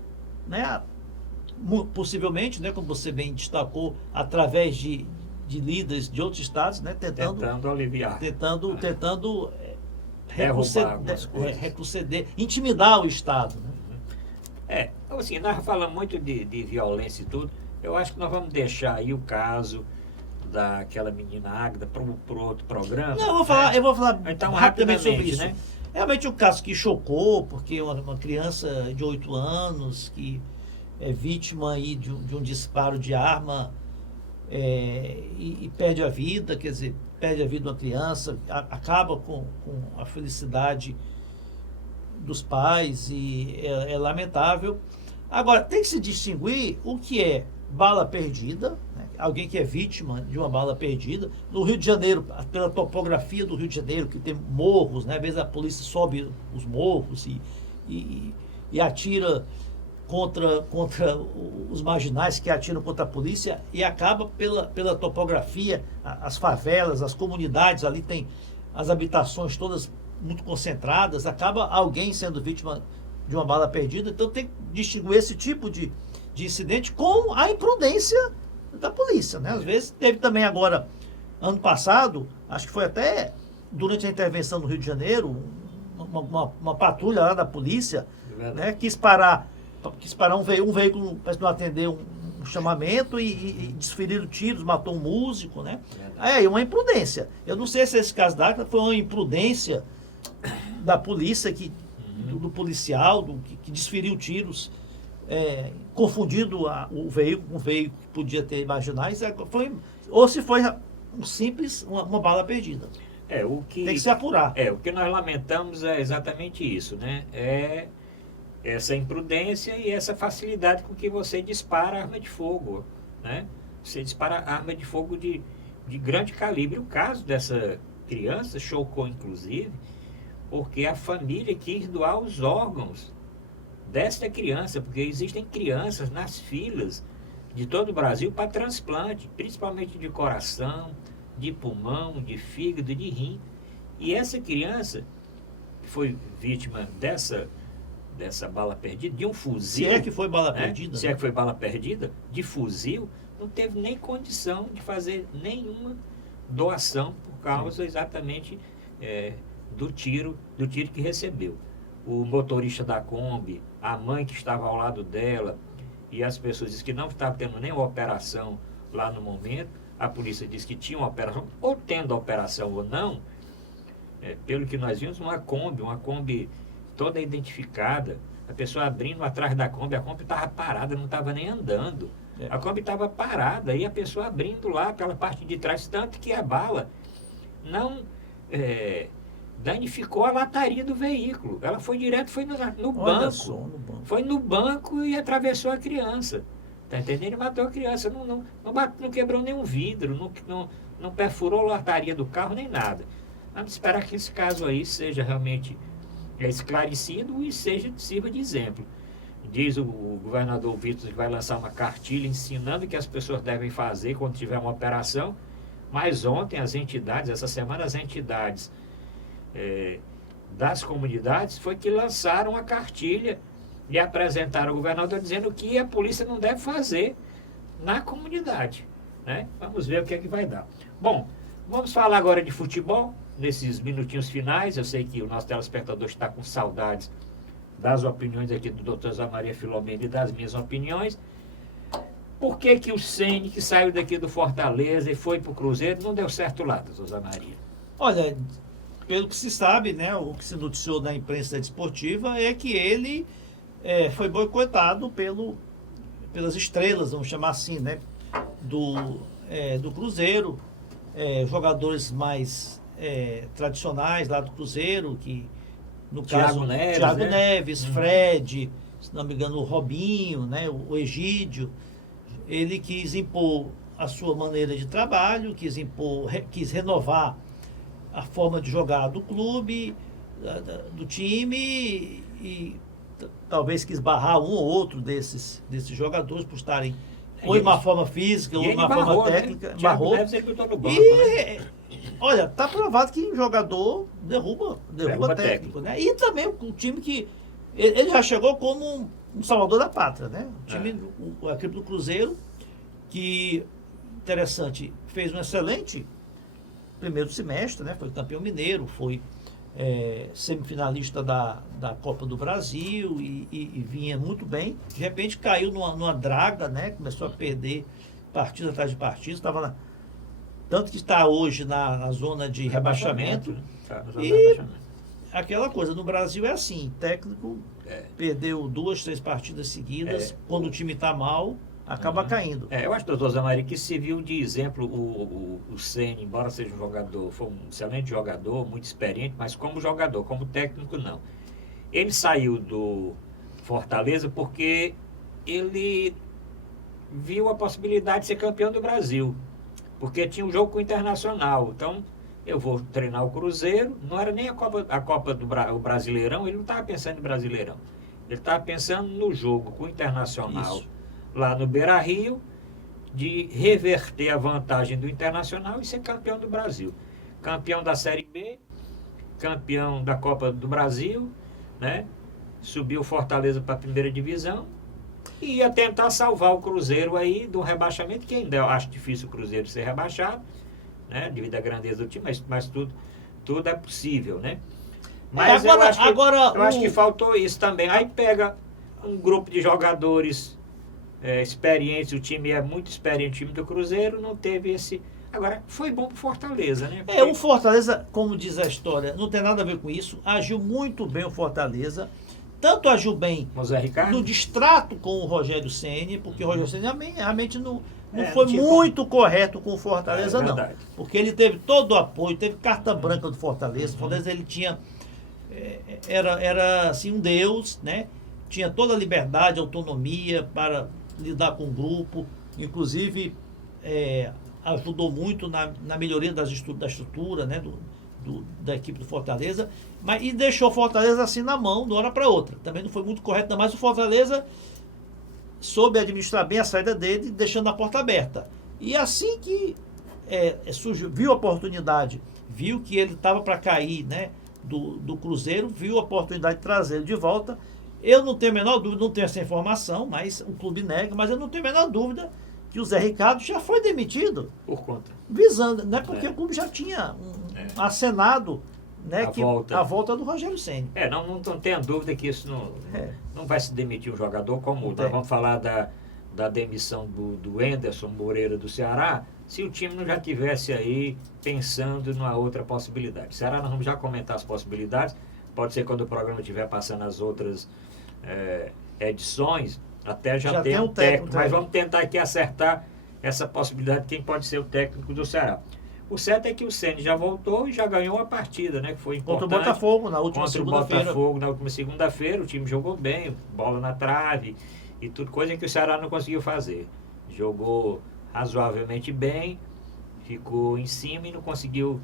né, possivelmente, né, como você bem destacou, através de líderes de outros estados, né, tentando aliviar, tentando retroceder, intimidar o Estado, né? Então, assim, nós falamos muito de violência e tudo. Eu acho que nós vamos deixar aí o caso daquela menina Águeda para outro programa. Não, eu vou falar então, rapidamente sobre isso. Né? Realmente um caso que chocou, porque uma criança de 8 anos que é vítima aí de um disparo de arma e perde a vida, quer dizer, perde a vida de uma criança, acaba com a felicidade dos pais, e é lamentável. Agora, tem que se distinguir o que é bala perdida, né? Alguém que é vítima de uma bala perdida. No Rio de Janeiro, pela topografia do Rio de Janeiro, que tem morros, né? Às vezes a polícia sobe os morros e atira contra os marginais que atiram contra a polícia, e acaba pela topografia, as favelas, as comunidades, ali tem as habitações todas muito concentradas, acaba alguém sendo vítima de uma bala perdida. Então tem que distinguir esse tipo de incidente com a imprudência da polícia, né? Às vezes teve também agora, ano passado, acho que foi até durante a intervenção no Rio de Janeiro, uma patrulha lá da polícia, né, quis parar um veículo para não atender um chamamento e desferiram tiros, matou um músico, né? Aí uma imprudência. Eu não sei se esse caso da Águeda foi uma imprudência da polícia, do policial, que desferiu tiros confundido o veículo com um veículo que podia ter marginais, ou se foi um simples, uma bala perdida. Tem que se apurar. O que nós lamentamos é exatamente isso, né? É essa imprudência e essa facilidade com que você dispara arma de fogo, né? Você dispara arma de fogo de grande calibre. O caso dessa criança chocou, inclusive, porque a família quis doar os órgãos desta criança, porque existem crianças nas filas de todo o Brasil para transplante, principalmente de coração, de pulmão, de fígado, de rim. E essa criança foi vítima dessa bala perdida, de um fuzil. Se é que foi bala perdida. Se é que foi bala perdida, de fuzil, não teve nem condição de fazer nenhuma doação por causa exatamente do tiro que recebeu. O motorista da Kombi, a mãe que estava ao lado dela e as pessoas dizem que não estavam tendo nenhuma operação lá no momento. A polícia disse que tinha uma operação, ou tendo a operação ou não, pelo que nós vimos, uma Kombi toda identificada, a pessoa abrindo atrás da Kombi, a Kombi estava parada, não estava nem andando. A Kombi estava parada e a pessoa abrindo lá pela parte de trás, tanto que a bala não danificou a lataria do veículo. Ela foi direto, foi no banco. Foi no banco e atravessou a criança. Está entendendo? Ele matou a criança, não quebrou nenhum vidro, não perfurou a lataria do carro, nem nada. Vamos esperar que esse caso aí seja realmente esclarecido e sirva de exemplo. Diz o governador Vitor que vai lançar uma cartilha ensinando o que as pessoas devem fazer quando tiver uma operação, mas ontem essa semana as entidades das comunidades foi que lançaram a cartilha e apresentaram ao governador dizendo o que a polícia não deve fazer na comunidade, né? Vamos ver o que é que vai dar. Bom, vamos falar agora de futebol, nesses minutinhos finais. Eu sei que o nosso telespectador está com saudades das opiniões aqui do Dr. Zé Maria Filomeno e das minhas opiniões. Por que que o Ceni, que saiu daqui do Fortaleza e foi para o Cruzeiro, não deu certo lá, Dr. Zé Maria? Olha, pelo que se sabe, né, o que se noticiou na imprensa desportiva é que ele foi boicotado pelas estrelas, vamos chamar assim, né, do Cruzeiro, jogadores mais tradicionais lá do Cruzeiro, que no caso Thiago Neves, Fred, se não me engano o Robinho, né, o Egídio. Ele quis impor a sua maneira de trabalho, quis renovar a forma de jogar do clube, do time, e talvez quis barrar um ou outro desses jogadores por estarem ou em uma forma física ou em uma forma técnica. Né? Barrou. Olha, está provado que jogador derruba técnico, né? E também um time que ele já chegou como um salvador da pátria, né? A equipe do Cruzeiro, que, interessante, fez um excelente primeiro semestre, né? Foi campeão mineiro, foi semifinalista da Copa do Brasil e vinha muito bem. De repente caiu numa draga, né? Começou a perder partida atrás de partida, tanto que está hoje na zona de rebaixamento. E aquela coisa, no Brasil é assim, técnico perdeu 2, 3 partidas seguidas, quando o time está mal, acaba caindo. Eu acho, doutor Zé Maria, que se viu de exemplo o Ceni, embora seja um jogador, foi um excelente jogador, muito experiente, mas como jogador, como técnico, não. Ele saiu do Fortaleza porque ele viu a possibilidade de ser campeão do Brasil, porque tinha um jogo com o Internacional. Então, eu vou treinar o Cruzeiro, não era nem a Copa do Brasileirão, ele não estava pensando em Brasileirão. Ele estava pensando no jogo com o Internacional. Isso. Lá no Beira-Rio, de reverter a vantagem do Internacional e ser campeão do Brasil. Campeão da Série B, campeão da Copa do Brasil, né? Subiu o Fortaleza para a primeira divisão e ia tentar salvar o Cruzeiro aí do rebaixamento, que ainda eu acho difícil o Cruzeiro ser rebaixado, né? Devido à grandeza do time, mas tudo é possível, né? Mas eu acho que faltou isso também. Aí pega um grupo de jogadores experientes, o time é muito experiente, o time do Cruzeiro não teve esse... Agora, foi bom pro Fortaleza, né? Porque... o Fortaleza, como diz a história, não tem nada a ver com isso, agiu muito bem o Fortaleza, tanto agiu bem Com o Zé Ricardo? no distrato com o Rogério Ceni, porque o Rogério Ceni realmente não foi não tinha muito correto com o Fortaleza, não. verdade. Porque ele teve todo o apoio, teve carta branca do Fortaleza. O Fortaleza ele tinha. Era assim um deus, né? Tinha toda a liberdade, autonomia para lidar com o grupo. Inclusive, ajudou muito na melhoria da estrutura, né? Da equipe do Fortaleza. E deixou o Fortaleza assim na mão, de uma hora para outra. Também não foi muito correto, não, mas o Fortaleza soube administrar bem a saída dele, deixando a porta aberta. E assim que surgiu, viu a oportunidade, viu que ele estava para cair, né, do Cruzeiro, viu a oportunidade de trazer ele de volta. Eu não tenho a menor dúvida, não tenho essa informação, mas o clube nega, mas eu não tenho a menor dúvida que o Zé Ricardo já foi demitido. Por conta. Visando, né, porque o clube já tinha acenado, né, a volta do Rogério Ceni. Não tenha dúvida que isso não vai se demitir um jogador como nós vamos falar da demissão do Enderson Moreira do Ceará, se o time não já tivesse aí pensando numa outra possibilidade. Ceará, nós vamos já comentar as possibilidades, pode ser quando o programa estiver passando as outras edições, até já tem um técnico, mas vamos tentar aqui acertar essa possibilidade de quem pode ser o técnico do Ceará. O certo é que o Ceni já voltou e já ganhou uma partida, né? Que foi importante. Contra o Botafogo na última segunda-feira. Contra o Botafogo na última segunda-feira, o time jogou bem, bola na trave e tudo, coisa que o Ceará não conseguiu fazer. Jogou razoavelmente bem, ficou em cima e não conseguiu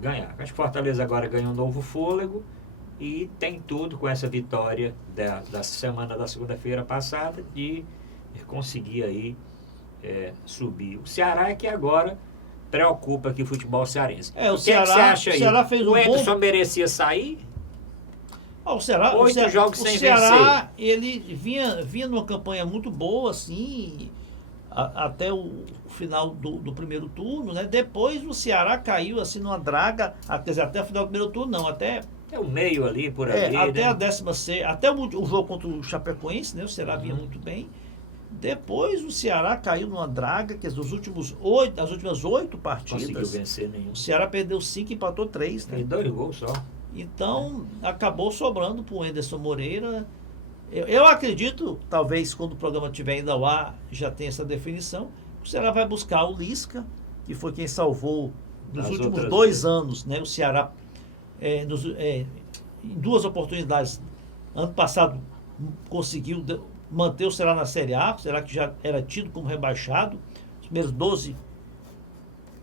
ganhar. Acho que o Fortaleza agora ganhou um novo fôlego e tem tudo com essa vitória da semana da segunda-feira passada de conseguir aí subir. O Ceará é que agora preocupa aqui o futebol cearense. O Ceará, que você acha aí? O Ceará fez o Enderson merecia sair? O Ceará, jogos sem Ceará, vencer. Ele vinha numa campanha muito boa, assim, até o final do primeiro turno, né? Depois o Ceará caiu assim numa draga, até o final do primeiro turno, não, até o meio ali, por ali. Até né? a 16ª, até o jogo contra o Chapecoense, né? O Ceará vinha muito bem. Depois o Ceará caiu numa draga, que as últimas 8 partidas. Conseguiu vencer nenhum. O Ceará perdeu 5 e empatou 3, né? Tem 2 gols só. Então, acabou sobrando para o Enderson Moreira. Eu acredito, talvez quando o programa estiver ainda ao ar, já tenha essa definição. O Ceará vai buscar o Lisca, que foi quem salvou nos últimos 2 anos, né? O Ceará, em 2 oportunidades, ano passado, conseguiu manter o Ceará na Série A, o Ceará que já era tido como rebaixado. Os primeiros 12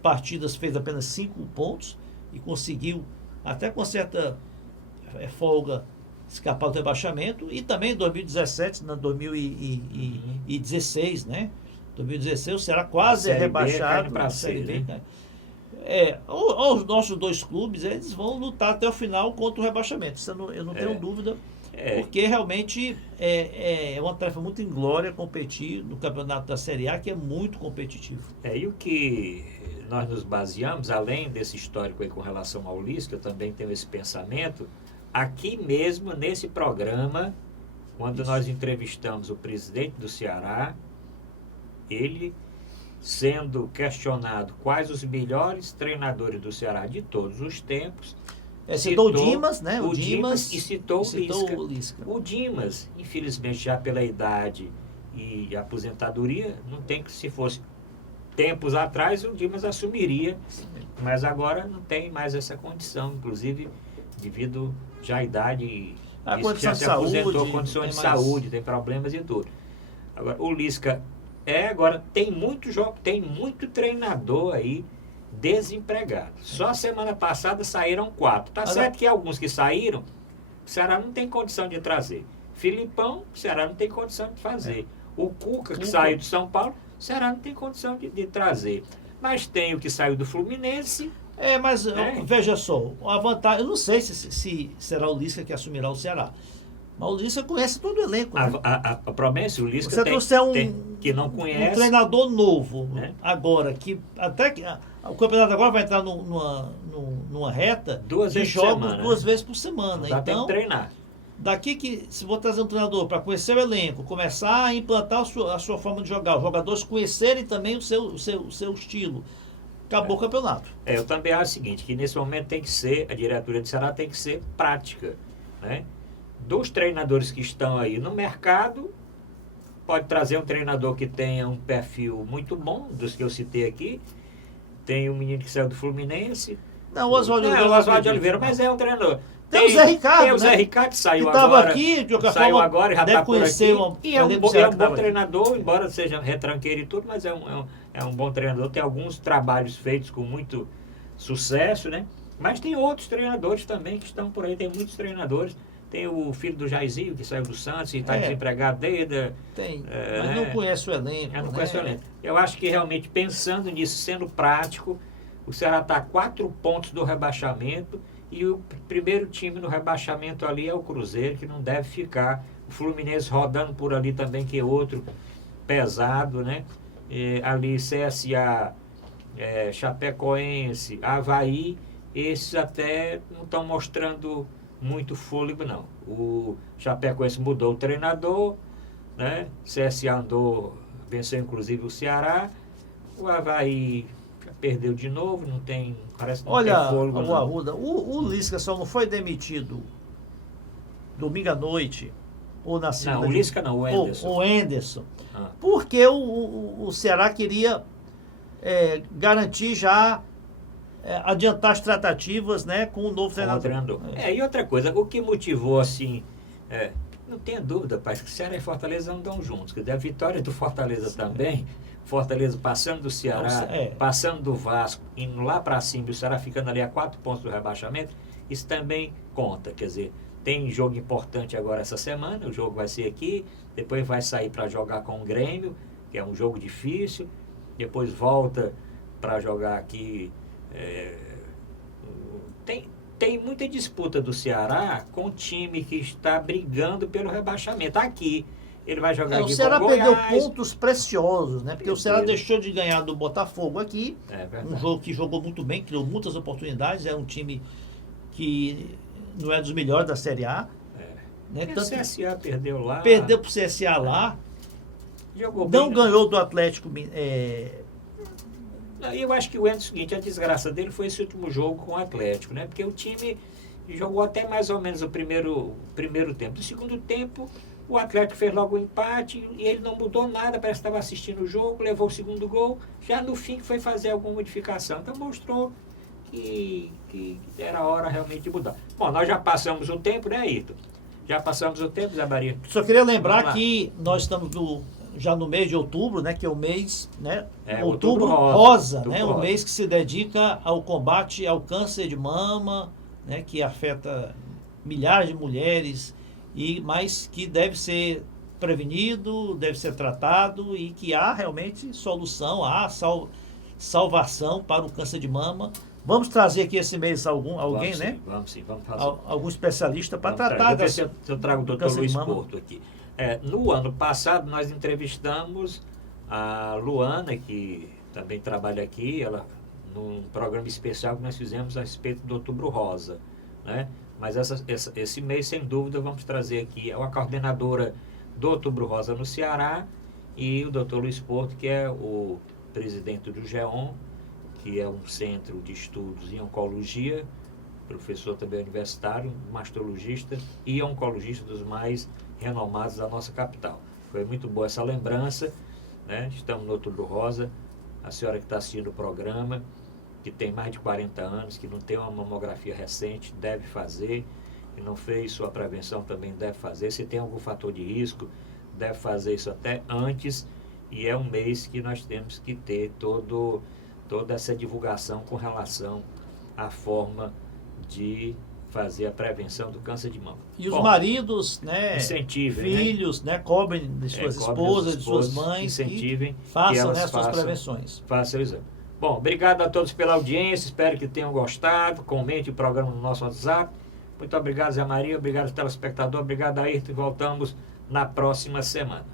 partidas fez apenas 5 pontos e conseguiu, até com certa folga, escapar do rebaixamento. E também em 2017, 2016, né? 2016 o Ceará quase rebaixado para a Série B. Né? Os nossos 2 clubes, eles vão lutar até o final contra o rebaixamento. Isso eu não tenho dúvida. Porque realmente é uma tarefa muito inglória competir no campeonato da Série A, que é muito competitivo. E o que nós nos baseamos, além desse histórico aí com relação ao Lisca, eu também tenho esse pensamento, aqui mesmo nesse programa, quando nós entrevistamos o presidente do Ceará, ele sendo questionado quais os melhores treinadores do Ceará de todos os tempos, citou o Dimas, né? O Dimas e citou o Lisca. O Dimas, infelizmente, já pela idade e aposentadoria, não tem que, se fosse tempos atrás, o Dimas assumiria, mas agora não tem mais essa condição, inclusive devido já à idade, a condição já de se aposentou, saúde, condições de saúde, tem problemas e tudo. Agora, o Lisca agora tem muito jogo, tem muito treinador aí desempregado. Só a semana passada saíram 4. Tá certo que alguns que saíram, o Ceará não tem condição de trazer. Filipão, o Ceará não tem condição de fazer. O Cuca, que saiu de São Paulo, o Ceará não tem condição de trazer. Mas tem o que saiu do Fluminense. Mas veja só, a vantagem, eu não sei se será o Lisca que assumirá o Ceará. Mas o Lisca conhece todo o elenco. Né? A promessa, o Lisca você trouxer que não conhece. Um treinador novo, agora, que até que o campeonato agora vai entrar numa reta de jogos 2 vezes por semana. Dá então, tempo de treinar. Daqui que, se vou trazer um treinador para conhecer o elenco, começar a implantar a sua forma de jogar, os jogadores conhecerem também o seu estilo, acabou o campeonato. Eu também acho o seguinte, que nesse momento tem que ser, a diretoria do Ceará tem que ser prática. né? Dos treinadores que estão aí no mercado, pode trazer um treinador que tenha um perfil muito bom, dos que eu citei aqui. Tem um menino que saiu do Fluminense. Não, o Oswaldo Não, Oliveira. o Oswaldo Oliveira, mas é um treinador. Tem o Zé Ricardo, tem o Zé né? Ricardo que saiu Que estava agora. aqui, de qualquer Saiu forma, agora e já deve está por conhecer aqui. uma- E é um alguém do bom, Ceará é um que bom estava aqui. treinador, embora seja retranqueiro e tudo, mas é um bom treinador. Tem alguns trabalhos feitos com muito sucesso, né? Mas tem outros treinadores também que estão por aí. Tem muitos treinadores. Tem o filho do Jairzinho, que saiu do Santos e está desempregado desde... Tem, É, mas não conhece o elenco. Eu não né? conheço o elenco. Eu acho que realmente, pensando nisso, sendo prático, o Ceará está a 4 pontos do rebaixamento e o primeiro time no rebaixamento ali é o Cruzeiro, que não deve ficar. O Fluminense rodando por ali também, que é outro pesado, né? Ali CSA, Chapecoense, Avaí, esses até não estão mostrando muito fôlego, não. O Chapecoense mudou o treinador, né? CSA andou, venceu inclusive o Ceará. O Avaí perdeu de novo, não tem, parece que não Olha, tem fôlego, o não. Arruda, o Lisca só não foi demitido domingo à noite ou na segunda. Não, o Lisca não, o Anderson. O Anderson. Ah. Porque o Ceará queria garantir já, adiantar as tratativas, né, com o novo Com o treinador. treinador. E outra coisa, o que motivou assim, não tenha dúvida, pai, que Ceará e Fortaleza andam juntos. A vitória do Fortaleza também, Fortaleza passando do Ceará, passando do Vasco, indo lá para cima, e o Ceará ficando ali a 4 pontos do rebaixamento, isso também conta. Quer dizer, tem jogo importante agora essa semana, o jogo vai ser aqui, depois vai sair para jogar com o Grêmio, que é um jogo difícil, depois volta para jogar aqui. Tem muita disputa do Ceará com o time que está brigando pelo rebaixamento. Aqui, ele vai jogar aqui o Ceará com o perdeu Goiás. pontos preciosos, né? Porque o Ceará deixou de ganhar do Botafogo aqui, verdade. um jogo que jogou muito bem, criou muitas oportunidades, é um time que não é dos melhores da Série A. Né? O CSA perdeu lá. Perdeu para o CSA lá. Jogou Não bem, ganhou do Atlético. Eu acho que o seguinte, a desgraça dele foi esse último jogo com o Atlético, né? Porque o time jogou até mais ou menos o primeiro tempo. No segundo tempo, o Atlético fez logo o empate e ele não mudou nada, parece que estava assistindo o jogo, levou o segundo gol, já no fim foi fazer alguma modificação. Então mostrou que era hora realmente de mudar. Bom, nós já passamos o tempo, né, Ayrton? Já passamos o tempo, Zé Maria? Só queria lembrar que nós estamos já no mês de outubro, né, que é o mês, né, outubro rosa, né, outubro o mês que se dedica ao combate ao câncer de mama, né, que afeta milhares de mulheres, mas que deve ser prevenido, deve ser tratado e que há realmente solução, há salvação para o câncer de mama. Vamos trazer aqui esse mês alguém, né? Vamos sim, vamos fazer. Algum especialista para tratar desse. Eu trago o doutor Luiz Porto aqui. No ano passado, nós entrevistamos a Luana, que também trabalha aqui, ela num programa especial que nós fizemos a respeito do Outubro Rosa, né? Mas esse mês, sem dúvida, vamos trazer aqui a coordenadora do Outubro Rosa no Ceará e o doutor Luiz Porto, que é o presidente do GEON, que é um centro de estudos em oncologia, professor também universitário, mastologista e oncologista dos mais renomados da nossa capital. Foi muito boa essa lembrança, né? Estamos no Outubro Rosa, a senhora que está assistindo o programa, que tem mais de 40 anos, que não tem uma mamografia recente, deve fazer, e não fez sua prevenção, também deve fazer. Se tem algum fator de risco, deve fazer isso até antes, e é um mês que nós temos que ter toda essa divulgação com relação à forma de fazer a prevenção do câncer de mama. E os maridos, né, incentivem, filhos, né, cobrem de suas esposas, de suas mães, incentivem, façam as suas prevenções. Façam o exame. Bom, obrigado a todos pela audiência, espero que tenham gostado, comente o programa no nosso WhatsApp. Muito obrigado, Zé Maria, obrigado, telespectador, obrigado, Ayrton, e voltamos na próxima semana.